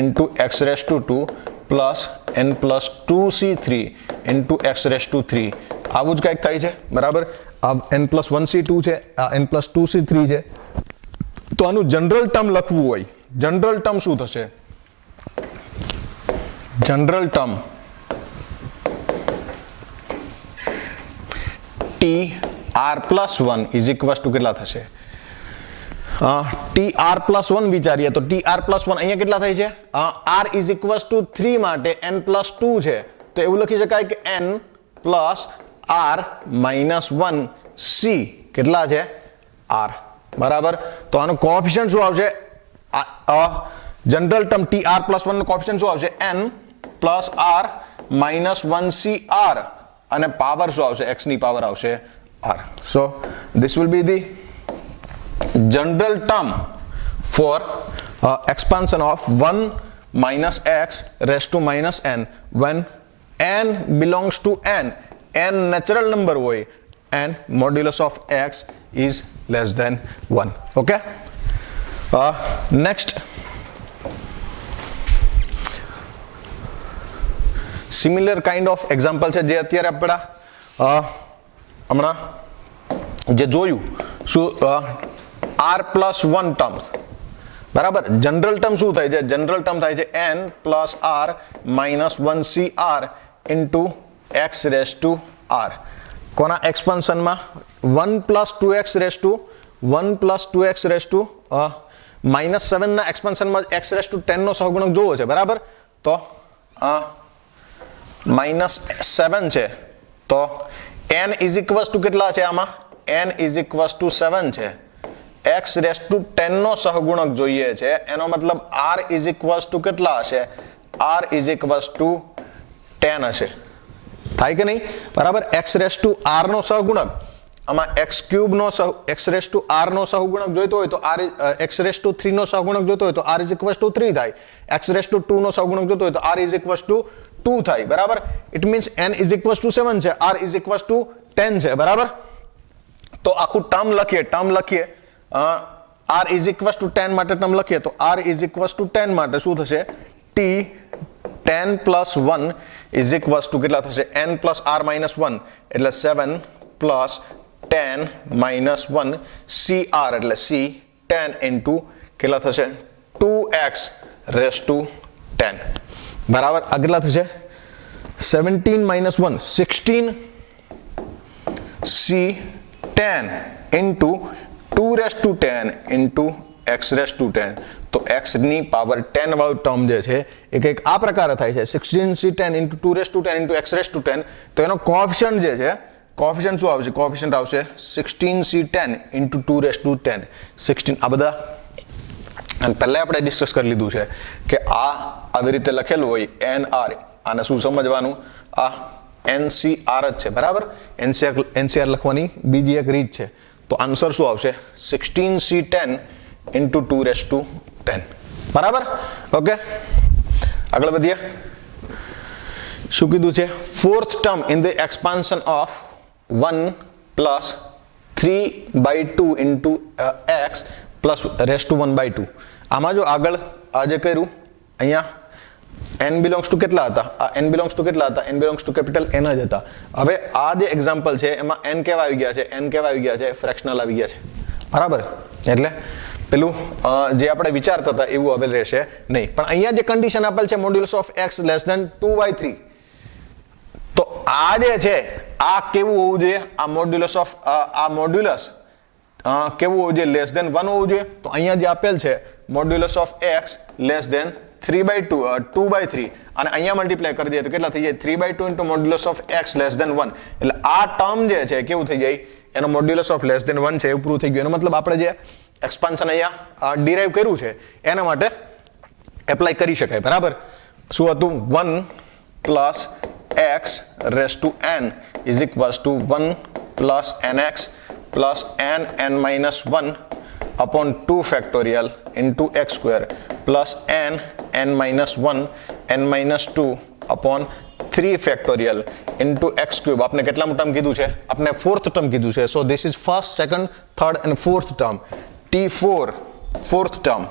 into x raise two 2 plus n plus 2c3 into x raise to 3. આવું જ કંઈક થાય છે. બરાબર. આ n પ્લસ 1c2 છે, આ n પ્લસ 2c3 છે. તો આનું જનરલ ટર્મ લખવું હોય, જનરલ ટર્મ શું થશે, general term T r plus 1 is equals to કેટલા થશે, ટી આર પ્લસ 1 વિચારીએ તો ટી આર પ્લસ 1 અહીંયા કેટલા થાય છે? આર ઇઝ ઇક્વલ્સ ટુ 3 માટે n પ્લસ 2 છે, તો એવું લખી શકાય કે n plus r minus 1 C કેટલા છે? આર. બરાબર. તો આનો કોએફિશિયન્ટ શું આવશે? General term T r plus 1 નો કોએફિશિયન્ટ શું આવશે? n plus r minus 1 C r, અને પાવર શું આવશે? x ની પાવર આવશે r. So this will be the general term for expansion of 1 minus x raised to minus n when n belongs to n natural number hoy and modulus of x is less than 1. Okay. Next, similar kind of example છે જે અત્યારે આપણા હમણાં જે જોયું શું r plus 1 term. બરાબર. General term શું થાય છે? જનરલ ટર્મ થાય છે n plus r minus 1 C r into x raise to r. કોના એક્સપાન્શનમાં? 1 plus 2x raise to minus 7 ના એક્સપાન્શનમાં x રેસ ટુ 10 નો સહગુણક જોવો છે. બરાબર. તો માઇનસ 7 છે, તો n ઇઝ ઇક્વલ્સ ટુ કેટલા છે આમાં? n ઇઝ ઇક્વલ્સ ટુ 7 છે. x રેસ ટુ 10 નો સહગુણક જોઈએ છે, એનો મતલબ r ઇઝ ઇક્વલ્સ ટુ કેટલા હશે? r ઇઝ ઇક્વલ્સ ટુ 10 હશે. થાય કે નહીં? બરાબર. x રેસ ટુ r નો સહગુણક, આમાં x ક્યુબ નો x રેસ ટુ r નો સહગુણક જોઈતો હોય તો r x રેસ ટુ 3 નો સહગુણક જોઈતો હોય તો r ઇઝ ઇક્વલ્સ ટુ 3 થાય. x રેસ ટુ 2 નો સહગુણક જોઈતો હોય તો r ઇઝ ઇક્વલ્સ ટુ 2 થાય. બરાબર. It means n is equals two 7 છે, r ઇઝ ઇક્વલ્સ ટુ 10 છે. બરાબર. તો આખું ટર્મ લખીએ r ઇઝ ઇક્વલ્સ ટુ 10 માટે ટર્મ લખીએ તો r ઇઝ ઇક્વલ્સ ટુ 10 માટે શું થશે? t 10 plus 1 is equals to કેટલા થશે? n પ્લસ r માઇનસ 1 એટલે 7 પ્લસ 10 માઇનસ 1 સી આર એટલે c 10 ઇન્ટુ કેટલા થશે? 2x raise to 10. બરાબર. આ કેટલા થશે? 17 minus 1 16 c 10 into 2 race to 10 into x raise to 10. તો x ની પાવર 10 વાળું ટર્મ જે છે એ કંઈક આ પ્રકારે થાય છે 16c10 into 2 race to 10 into x raise to 10. તો એનો કોએફિશિયન્ટ જે છે, કોએફિશિયન્ટ શું આવશે? કોએફિશિયન્ટ આવશે 16c10 ઇન્ટુ 2 રેસ ટુ 10 16. આ બધા અને પહેલા આપણે ડિસ્કસ કરી લીધું છે કે આ આવી રીતે લખેલું હોય nr, આને શું સમજવાનું? આ ncr જ છે. બરાબર. ncr લખવાની બીજી એક રીત છે. તો આન્સર શું આવશે? 16c10 into 2 race to 10. બરાબર. ઓકે. આગળ વધીએ. શું કીધું છે? Fourth term in the expansion of 1 plus 3/2 into x plus raise to 1/2. આમાં જો આગળ આ જે કર્યું અહીંયા n બિલોંગ્સ ટુ કેટલા હતા? આ n બિલોંગ્સ ટુ કેટલા હતા? n belongs to capital n જ હતા. હવે આ જે એક્ઝામ્પલ છે એમાં n કેવા આવી ગયા છે? n કેવા આવી ગયા છે? ફ્રેક્શનલ આવી ગયા છે. બરાબર. એટલે પેલું જે આપણે વિચારતા હતા એવું હવે રહેશે નહીં. પણ અહીંયા જે કન્ડિશન આપેલ છે modulus of x less than 2/3, તો આ જે છે આ કેવું હોવું જોઈએ? આ મોડ્યુલસ ઓફ કેવું હોવું જોઈએ? લેસ ધેન 1 હોવું જોઈએ. તો અહીંયા જે આપેલ છે modulus of x less than 2/3, અને અહીંયા મલ્ટીપ્લાય કરી દઈએ તો કેટલા થઈ જાય? 3/2 into modulus of x less than 1. એટલે આ ટર્મ જે છે કેવું થઈ જાય? એનો મોડ્યુલસ ઓફ લેસ ધેન 1 છે એવું પ્રૂવ થઈ ગયું. એનો મતલબ આપણે જે એક્સપાન્શન અહીંયા ડિરાઈવ કર્યું છે એના માટે એપ્લાય કરી શકાય. બરાબર. શું હતું? 1 plus x raise to n is equals to 1 plus nx plus n minus 1 upon 2 factorial into x square plus n minus 1 n minus 2 upon 3 factorial into x cube. आपने કેટલા ટર્મ કીધું છે? આપણે ફોર્થ ટર્મ કીધું છે. So this is first, second, third and fourth term. t4 fourth term.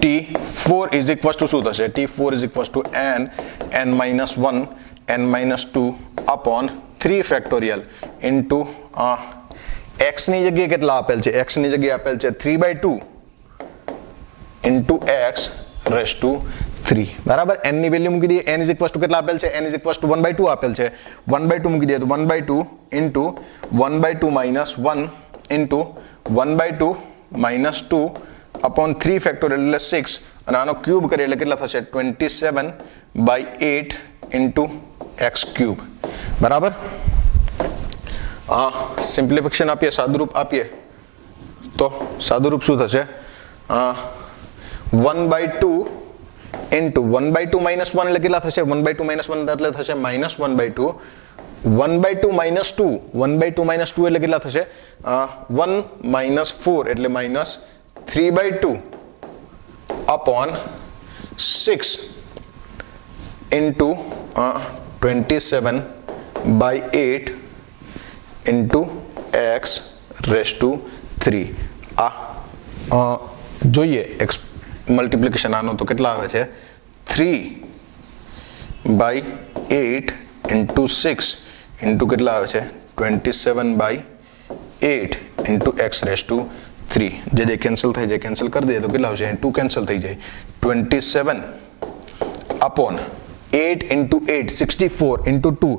t4 is equals to શું થશે? t4 is equals to n minus 1 n minus 2 upon 3 factorial into x ની જગ્યાએ કેટલા આપેલ છે? x ની જગ્યાએ આપેલ છે 3/2 into x રેસ ટુ 3. બરાબર. n ની વેલ્યુ મૂકી દઈએ. n ઇઝ ઇક્વલ્સ ટુ કેટલા આપેલ છે? n ઇઝ ઇક્વલ્સ ટુ 1/2 આપેલ છે. 1/2 મૂકી દઈએ તો 1/2 into 1/2 minus 1 into 1/2 -2 upon 3 factorial એટલે 6 અને આનો ક્યુબ કરીએ એટલે કેટલા થશે 27/8 ઇન્ટુ એક્સ ક્યુબ બરાબર. સિમ્પ્લિફિકેશન આપીએ સાદુરૂપ આપીએ તો સાદુરૂપ શું થશે 1/2 ઇન્ટુ 1/2 -1 એટલે કેટલા થશે 1/2 -1 એટલે થશે -1/2 1/2 -2 1/2 -2 એટલે કેટલા થશે 1 -4 એટલે -3/2 upon 6 into 27/8 into x raise to 3 आ જોઈએ મલ્ટીપ્લિકેશન આનો તો કેટલા આવે છે 3/8 इंटू 6 इंटू કેટલા આવે છે 27/8 इंटू एक्स रेस टू 3 જે કેન્સલ થઈ જાય કેન્સલ કરી દઈએ તો કેટલા આવશે 2 કેન્સલ થઈ જાય 27 अपॉन 8 इंटू 8 64 इंटू 2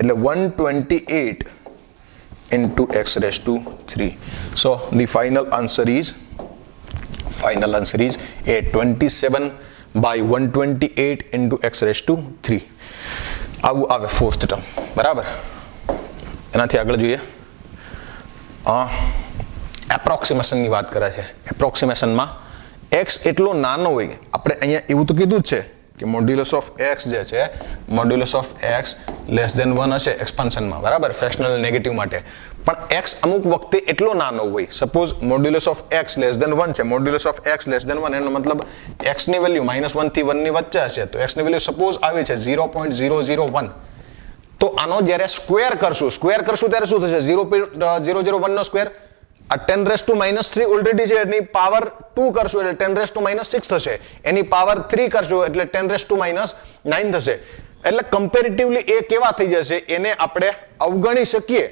એટલે 128 into x raised to 3. So the final answer is 27/128 into x raised to 3. આવું આવે ફોર્થ ટર્મ બરાબર. એનાથી આગળ જોઈએ એપ્રોક્સિમેશનની વાત કરે છે. એપ્રોક્સિમેશનમાં x એટલો નાનો હોય આપણે અહીંયા એવું તો કીધું જ છે કે મોડ્યુલસ ઓફ x જે છે modulus of x less than 1 હશે એક્સપાન્શનમાં બરાબર ફ્રેક્શનલ નેગેટિવ માટે પણ x અમુક વખતે એટલો નાનો હોય suppose modulus of x less than 1 છે modulus of x less than 1 એનો મતલબ x ની વેલ્યુ -1 થી 1 ની વચ્ચે હશે તો x ની વેલ્યુ સપોઝ આવી છે 0.001 તો આનો જ્યારે સ્ક્વેર કરશું ત્યારે શું થશે 0.001 નો સ્ક્વેર આ 10⁻³ ઓલરેડી છે એની પાવર 2 કરશું એટલે 10⁻⁻6 થશે એની પાવર 3 કરશું એટલે 10⁻⁹ થશે એટલે કમ્પેરેટિવલી એ કેવા થઈ જશે એને આપણે અવગણી શકીએ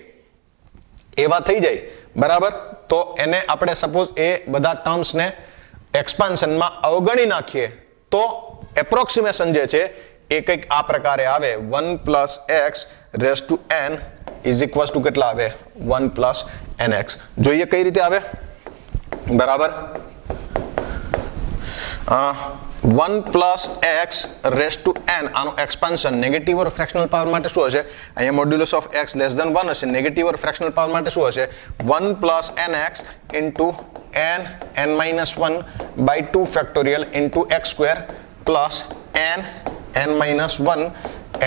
એવા થઈ જાય બરાબર. તો એને આપણે સપોઝ એ બધા ટર્મ્સ ને એક્સપાન્શનમાં અવગણી નાખીએ તો એપ્રોક્સિમેશન જે છે એ કંઈક આ પ્રકારે આવે 1 + x raise to n is equals to કેટલા આવે 1 + nx. જોઈએ કઈ રીતે આવે બરાબર 1 + x રેઝ ટુ n આનો expansion negative or fractional power માટે શું હશે અહીંયા modulus of x less than 1 હશે નેગેટિવ ઓર ફ્રેક્શનલ પાવર માટે શું હશે 1 + nx into n(-1)/2 factorial into x square plus n(-1)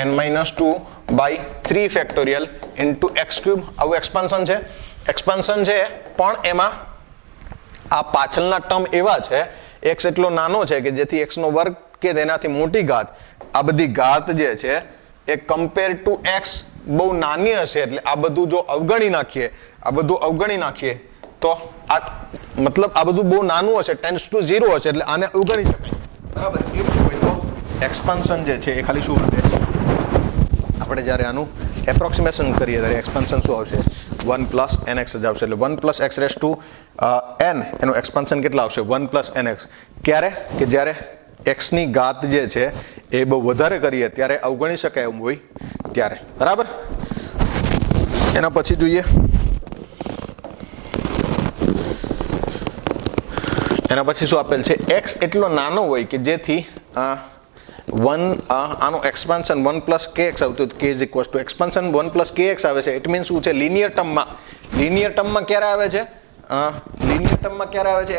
n-2/3 factorial into x cube. આવું એક્સપાન્શન છે પણ એમાં આ પાછળના ટર્મ એવા છે x એટલો નાનો છે કે જેથી x નો વર્ગ કે તેનાથી મોટી ઘાત આ બધી ઘાત જે છે એ કમ્પેર ટુ x બહુ નાની હશે એટલે આ બધું જો અવગણી નાખીએ તો આ મતલબ આ બધું બહુ નાનું હશે ટેન્ડ્સ ટુ 0 હશે એટલે આને અવગણી શકાય બરાબર. એવું હોય તો એક્સપાન્શન જે છે એ ખાલી શું વધે આપણે જ્યારે આનું એપ્રોક્સિમેશન કરીએ ત્યારે એક્સપાન્શન શું આવશે 1 + nx જ આવશે એટલે 1 + x રેઝ ટુ n એનું એક્સપાન્શન કેટલા આવશે 1 + nx. ક્યારે કે જ્યારે x ની ઘાત જે છે એ બહુ વધારે કરીએ ત્યારે અવગણી શકાય એમ હોય ત્યારે બરાબર. એના પછી જોઈએ એના પછી શું આપેલ છે x એટલો નાનો હોય કે જેથી આનો એક્સપાન્શન 1 + kx આવતું k is equals two expansion 1 + kx આવે છે. ઇટ મીન્સ શું છે લિનિયર ટર્મમાં ક્યારે આવે છે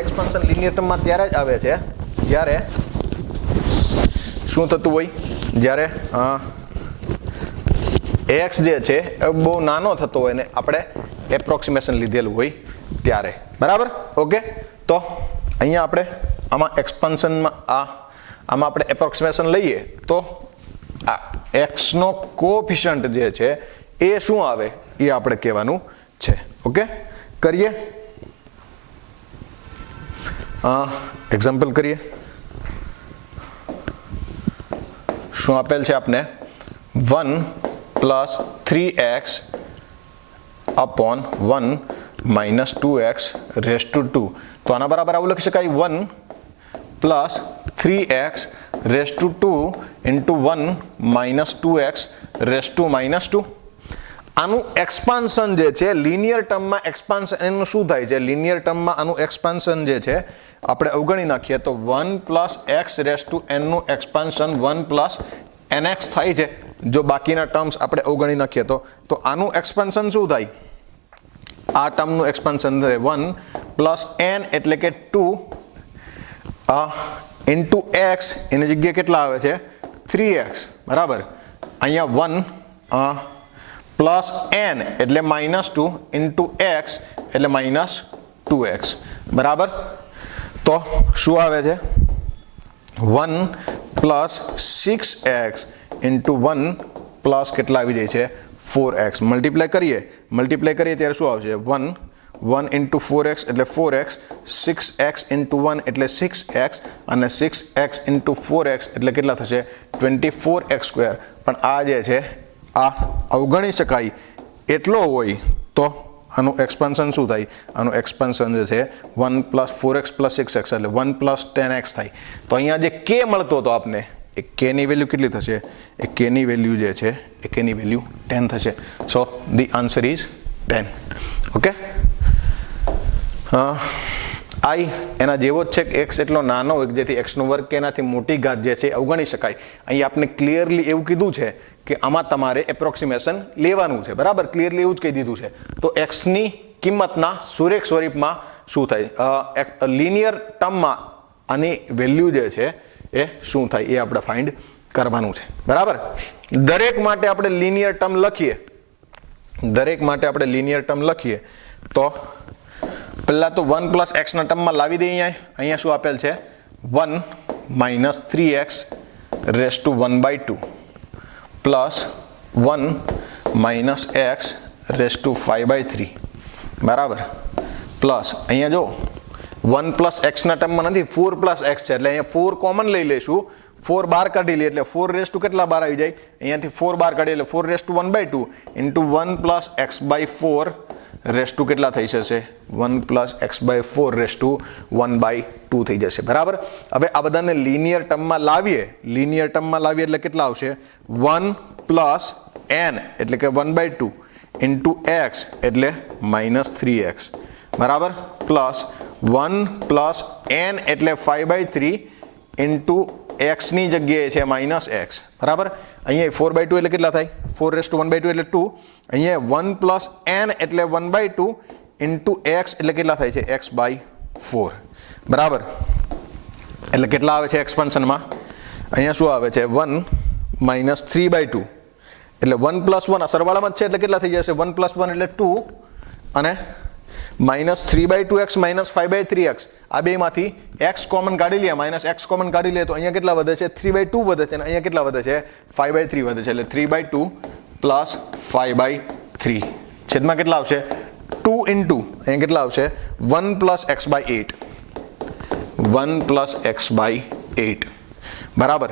એક્સપાન્શન લિનિયર ટર્મમાં ત્યારે જ આવે છે જ્યારે શું થતું હોય જ્યારે x જે છે બહુ નાનો થતો હોય ને આપણે એપ્રોક્સિમેશન લીધેલું હોય ત્યારે બરાબર. ઓકે તો અહીંયા આપણે આમાં એક્સપાન્શનમાં આમાં આપણે એપ્રોક્સિમેશન લઈએ તો આ x નો કોએફિશિયન્ટ જે છે એ શું આવે એ આપણે કહેવાનું છે. ઓકે કરીએ એક્ઝામ્પલ કરીએ. શું આપેલ છે આપને 1 + 3x upon 1 - 2x raise to 2 તો આના બરાબર આવું લખી શકાય 1 + 3x raise to 2 into 1 - 2x raise to -2. આનું એક્સપાન્શન જે છે લિનિયર ટર્મમાં એક્સપાન્શન એનું શું થાય છે? લિનિયર ટર્મમાં આનું એક્સપાન્શન જે છે આપણે અવગણી નાખીએ તો 1 plus x raise to n નું એક્સપાન્શન 1 પ્લસ nx થાય છે. જો બાકીના ટર્મ્સ આપણે અવગણી નાખીએ તો આનું એક્સપાન્શન શું થાય? આ ટર્મનું એક્સપાન્શન થાય 1 પ્લસ n એટલે કે 2 ઇન્ટુ એક્સ, એની જગ્યાએ કેટલા આવે છે? 3x. બરાબર. અહીંયા 1 પ્લસ n એટલે -2 ઇન્ટુ x એટલે -2x. બરાબર. તો શું આવે છે? 1 પ્લસ 6x ઇન્ટુ 1 પ્લસ કેટલા આવી જાય છે? 4x. મલ્ટીપ્લાય કરીએ ત્યારે શું આવશે? 1 ઇન્ટુ 4x એટલે 4x, 6x ઇન્ટુ 1 એટલે 6x, અને 6x ઇન્ટુ 4x એટલે કેટલા થશે? 24x². પણ આ જે છે આ અવગણી શકાય એટલો હોય તો આનું એક્સપાન્શન શું થાય? આનું એક્સપાન્શન જે છે 1 પ્લસ 4x પ્લસ 6x એટલે 1 પ્લસ 10x થાય. તો અહીંયા જે k મળતો હતો આપને, એ k ની વેલ્યુ કેટલી થશે? એ k ની વેલ્યુ જે છે એ k ની વેલ્યુ 10 થશે. સો ધી આન્સર ઇઝ 10. ઓકે. આઈ એના જેવો જ છે કે x એટલો નાનો હોય જેથી x નો વર્ગ કે એનાથી મોટી ઘાત જે છે અવગણી શકાય. અહીં આપણે ક્લિયરલી એવું કીધું છે કે આમાં તમારે એપ્રોક્સિમેશન લેવાનું છે. બરાબર. ક્લિયરલી એવું જ કહી દીધું છે. તો x ની કિંમતના સુરેખ સ્વરૂપમાં શું થાય? લિનિયર ટર્મમાં આની વેલ્યુ જે છે એ શું થાય એ આપણે ફાઇન્ડ કરવાનું છે. બરાબર. દરેક માટે આપણે લિનિયર ટર્મ લખીએ તો પહેલા તો 1 પ્લસ x ના ટર્મમાં લાવી દઈએ. અહીંયા શું આપેલ છે? 1 minus 3x raise to 1/2 plus 1 minus x raise two 5/3. બરાબર. પ્લસ અહીંયા જો 1 પ્લસ x ના ટર્મમાં નથી, 4 પ્લસ x છે એટલે અહીંયા 4 કોમન લઈ લઈશું. 4 બહાર કાઢી લઈએ એટલે 4 રેસ ટુ કેટલા બહાર આવી જાય? અહીંયાથી 4 બહાર કાઢીએ એટલે 4 raise to 1/2 into 1 plus x/4 raise to કેટલા થઈ જશે? 1 પ્લસ x/4 રેસ ટુ 1/2 થઈ જશે. બરાબર. હવે આ બધાને લિનિયર ટર્મમાં લાવીએ એટલે કેટલા આવશે? 1 પ્લસ n એટલે કે 1/2 ઇન્ટુ x એટલે -3x. બરાબર. પ્લસ 1 પ્લસ n એટલે 5/3 ઇન્ટુ x ની જગ્યાએ છે -x. બરાબર. અહીંયા 4/2 એટલે કેટલા થાય? 4 રેસ ટુ 1/2 એટલે 2. અહીંયા 1 પ્લસ n એટલે 1/2 ઇન્ટુ x એટલે કેટલા થાય છે? x/4. બરાબર. એટલે કેટલા આવે છે એક્સપાન્શનમાં? અહીંયા શું આવે છે? 1 માઇનસ 3/2 એટલે 1 પ્લસ 1 સરવાળામાં જ છે એટલે કેટલા થઈ જશે? 1 પ્લસ 1 એટલે 2 અને માઇનસ 3/2x માઇનસ 5/3x. આ બેમાંથી x કોમન કાઢી લે, માઇનસ x કોમન કાઢી લે તો અહીંયા કેટલા વધે છે? 3/2 વધે છે અને અહીંયા કેટલા વધે છે? 5/3 વધે છે. એટલે 3/2 પ્લસ 5/3 છેદમાં કેટલા આવશે? 2 ઇન્ટુ અહીંયા કેટલા આવશે? 1 પ્લસ x/8. 1 plus x/8. બરાબર.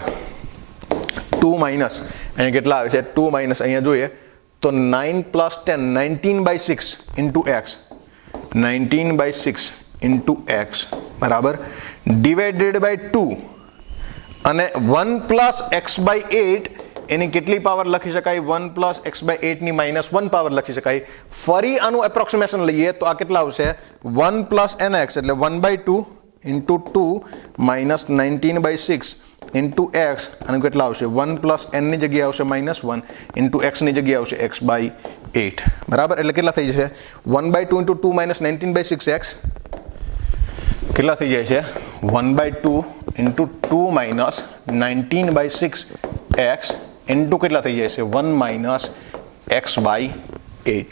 2 માઇનસ અહીંયા કેટલા આવે છે? 2 માઇનસ અહીંયા જોઈએ તો 9 plus 10 19/6 into x. 19/6 into x. બરાબર. ડિવાઇડેડ બાય 2 અને 1 પ્લસ x/8 એની કેટલી પાવર લખી શકાય? 1 પ્લસ x/8 ની -1 પાવર લખી શકાય. ફરી આનું એપ્રોક્સિમેશન લઈએ તો આ કેટલા આવશે? 1 પ્લસ nx એટલે 1/2 ઇન્ટુ 2 માઇનસ 19/6 ઇન્ટુ x અને કેટલા આવશે? 1 પ્લસ n ની જગ્યાએ આવશે -1 ઇન્ટુ x ની જગ્યાએ આવશે x/8. બરાબર. એટલે કેટલા થઈ જશે? 1/2 ઇન્ટુ 2 માઇનસ 19/6x કેટલા થઈ જાય છે? 1/2 ઇન્ટુ 2 માઇનસ 19/6x ઇન્ટુ કેટલા થઈ જાય છે? 1 માઇનસ x/8.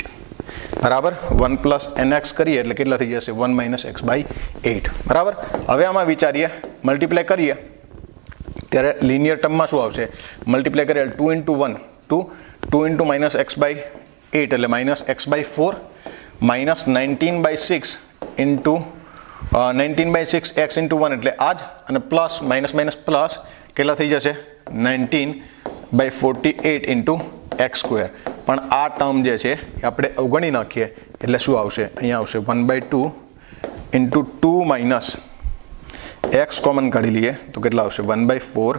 બરાબર. 1 પ્લસ nx કરીએ એટલે કેટલા થઈ જશે? 1 માઇનસ x/8. બરાબર. હવે આમાં વિચારીએ, મલ્ટીપ્લાય કરીએ ત્યારે લિનિયર ટર્મમાં શું આવશે? મલ્ટીપ્લાય કરીએ 2 ઇન્ટુ 1 2 ઇન્ટુ માઇનસ x/8 એટલે minus x/4 minus 19/6 into 19/6 x into 1 એટલે આ જ અને પ્લસ માઇનસ માઇનસ પ્લસ કેટલા થઈ જશે? 19/48 ઇન્ટુ x². પણ આ ટર્મ જે છે એ આપણે અવગણી નાખીએ એટલે શું આવશે? અહીંયા આવશે 1/2 ઇન્ટુ 2 માઇનસ x કોમન કાઢી લઈએ તો કેટલા આવશે? 1/4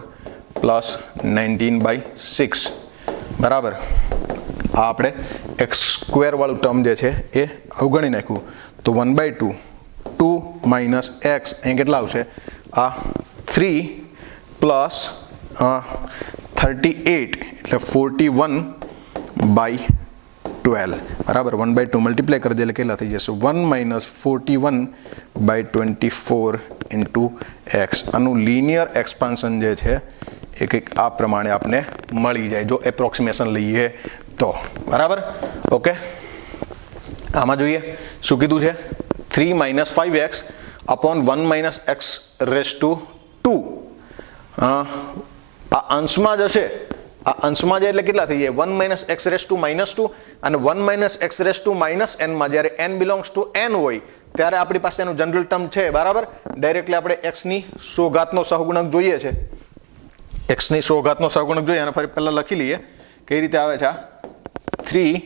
પ્લસ 19/6. બરાબર. આ આપણે એક્સ સ્ક્વેર વાળું ટર્મ જે છે એ અવગણી નાખ્યું તો 1/2 2 માઇનસ એક્સ અહીં કેટલા આવશે આ 3 પ્લસ 38 એટલે 41/12 બરાબર 1/2 મલ્ટીપ્લાય કરી દે એટલે કેટલા થઈ જશે 1 માઇનસ 41/24 ઇન્ટુ એક્સ આનું લિનિયર એક્સપાન્શન જે છે એ કંઈક આ પ્રમાણે આપણે મળી જાય જો એપ્રોક્સિમેશન લઈએ તો બરાબર ઓકે આમાં જોઈએ શું કીધું છે 3 minus 5x upon 1 minus x raise two 2 આ અંશમાં જ હશે આ અંશમાં જાય એટલે કેટલા થઈ જાય 1 માઇનસ એક્સ રેસ ટુ -2 અને 1 minus x raise to n માં જ્યારે n બિલોંગ્સ ટુ n હોય ત્યારે આપણી પાસે એનું જનરલ ટર્મ છે બરાબર ડાયરેક્ટલી આપણે x ની 100 ઘાતનો સહગુણક જોઈએ છે x ની 100 ઘાતનો સહગુણક જોઈએ અને ફરી પહેલા લખી લઈએ કઈ રીતે આવે છે 3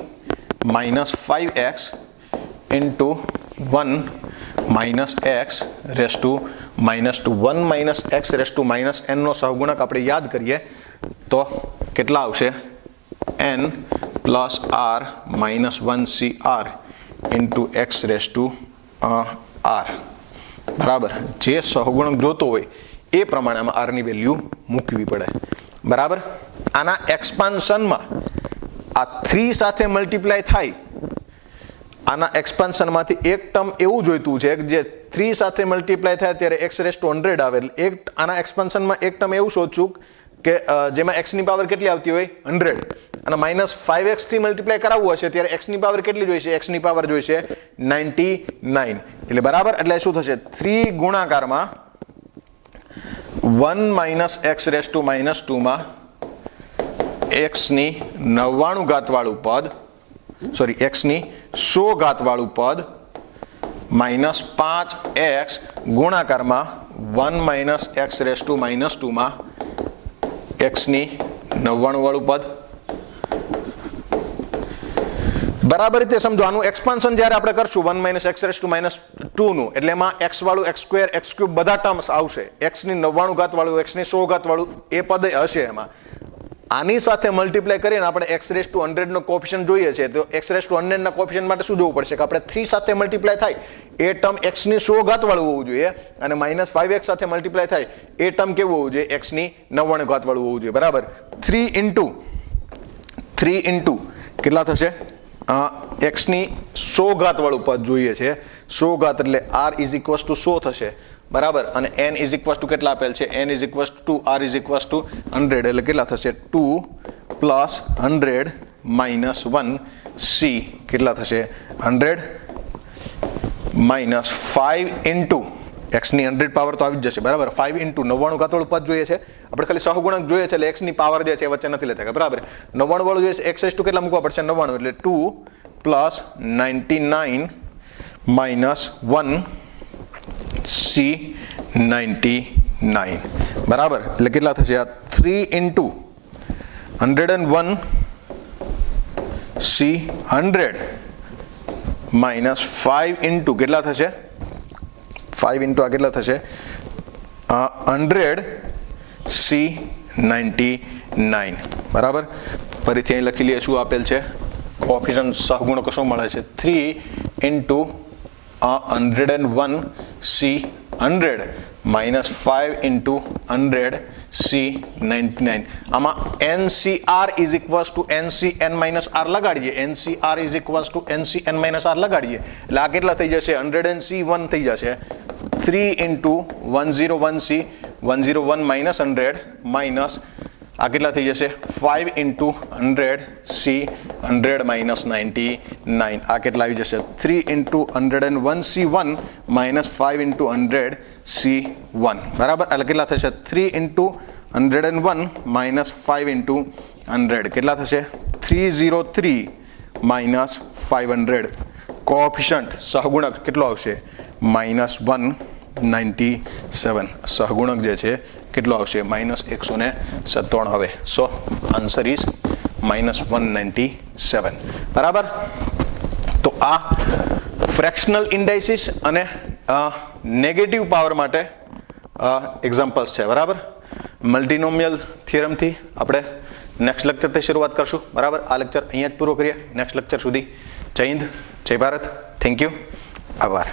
minus 5x into 1 minus x raise two -2 1 minus x raise to n નો સહગુણક આપણે યાદ કરીએ તો કેટલા આવશે n plus r minus 1cr into x raise to r બરાબર જે સહગુણક જોતો હોય એ પ્રમાણે આમાં r ની વેલ્યુ મૂકવી પડે બરાબર આના એક્સપાન્શનમાં આ 3 સાથે મલ્ટીપ્લાય થાય આના એક્સપાન્શનમાંથી એક ટર્મ એવું જોઈતું છે કે જે 3 સાથે મલ્ટીપ્લાય થાય ત્યારે x રેસ ટુ 100 આવે એટલે એક આના એક્સપાન્શનમાં એક ટર્મ એવું શોધશું કે જેમાં x ની પાવર કેટલી આવતી હોય 100 અને -5x થી મલ્ટીપ્લાય કરાવવું હશે ત્યારે x ની પાવર કેટલી જોઈશે x ની પાવર જોઈશે 99 એટલે બરાબર એટલે શું થશે 3 ગુણાકારમાં 1 માઇનસ એક્સ રેસ ટુ -2 માં x ની 99 ઘાત વાળું પદ સોરી x ની 100 ઘાત વાળું પદ -5x ગુણાકારમાં 1 માઇનસ એક્સ રેસ ટુ -2 માં x ની 99 વાળું પદ બરાબર રીતે સમજો આનું એક્સપાન્શન જ્યારે આપણે કરશું 1 માઇનસ એક્સ રેસ ટુ -2 નું એટલે એમાં x વાળું x સ્ક્વેર x ક્યુબ બધા ટર્મ્સ આવશે x ની 99 ઘાત વાળું x ની 100 ઘાત વાળું એ પદ હશે એમાં આની સાથે મલ્ટીપ્લાય કરીને આપણે x રેસ ટુ 100 નો કોએફિશિયન્ટ જોઈએ છે તો x રેસ ટુ 100 ના કોએફિશિયન્ટ માટે શું જોવું પડશે કે આપણે 3 સાથે મલ્ટીપ્લાય થાય એ ટર્મ x ની 100 ઘાત વાળું હોવું જોઈએ અને -5x સાથે મલ્ટીપ્લાય થાય એ ટર્મ કેવું હોવું જોઈએ x ની 99 ઘાત વાળું હોવું જોઈએ બરાબર 3 ઇન્ટુ કેટલા થશે x ની 100 ઘાત વાળું પદ જોઈએ છે 100 ઘાત એટલે r ઇઝ ઇક્વલ્સ ટુ 100 થશે બરાબર અને n ઇઝ ઇક્વલ્સ ટુ કેટલા આપેલ છે n is equals two r is equals two 100 એટલે કેટલા થશે 2 પ્લસ 100 માઇનસ 1 c કેટલા થશે 100 માઇનસ 5 ઇન્ટુ x ની 100 પાવર તો આવી જ જશે બરાબર 5 ઇન્ટુ 99 ઘાત વાળું પદ જોઈએ છે આપણે ખાલી સહગુણક જોઈએ છે એટલે x ની પાવર જે છે વચ્ચે નથી લેતા બરાબર 99 વાળું જોઈએ છે x રેસ ટુ કેટલા મૂકવા પડશે 99 એટલે 2 પ્લસ 99 માઇનસ 1 c 99 બરાબર એટલે કેટલા થશે આ 3 ઇન્ટુ 101 c 100 માઇનસ 5 ઇન્ટુ કેટલા થશે 5 ઇન્ટુ આ કેટલા થશે 100 c 99 બરાબર ફરીથી અહીં લખી લઈએ શું આપેલ છે કોએફિશિયન્ટ સહગુણકો શું મળે છે 3 into 101 c 100 minus 5 into 100 c 99 આમાં ncr is equals two ncn minus r લગાડીએ ncr is equals two ncn minus r લગાડીએ એટલે આ કેટલા થઈ જશે 100c1 થઈ જશે 3 ઇન્ટુ 101c 101 માઇનસ 100 માઇનસ આ કેટલા થઈ જશે 5 ઇન્ટુ 100 c 100 માઇનસ 99 આ કેટલા આવી જશે 3 into 101c1 minus 5 into 100 c1 બરાબર એટલે કેટલા થશે 3 ઇન્ટુ 101 માઇનસ 5 ઇન્ટુ 100 કેટલા થશે 303 માઇનસ 500 કોએફિશિયન્ટ સહગુણક કેટલો આવશે -197 સહગુણક જે છે કેટલો આવશે -197 હવે સો આન્સર ઇઝ -197 બરાબર તો આ ફ્રેક્શનલ ઇન્ડાઇસિસ અને નેગેટિવ પાવર માટે એક્ઝામ્પલ્સ છે બરાબર મલ્ટીનોમિયલ થિયરમથી આપણે નેક્સ્ટ લેક્ચરથી શરૂઆત કરશું. બરાબર, આ લેક્ચર અહીંયા જ પૂરો કરીએ. નેક્સ્ટ લેક્ચર સુધી જય હિન્દ, જય ભારત, થેન્ક યુ, આભાર.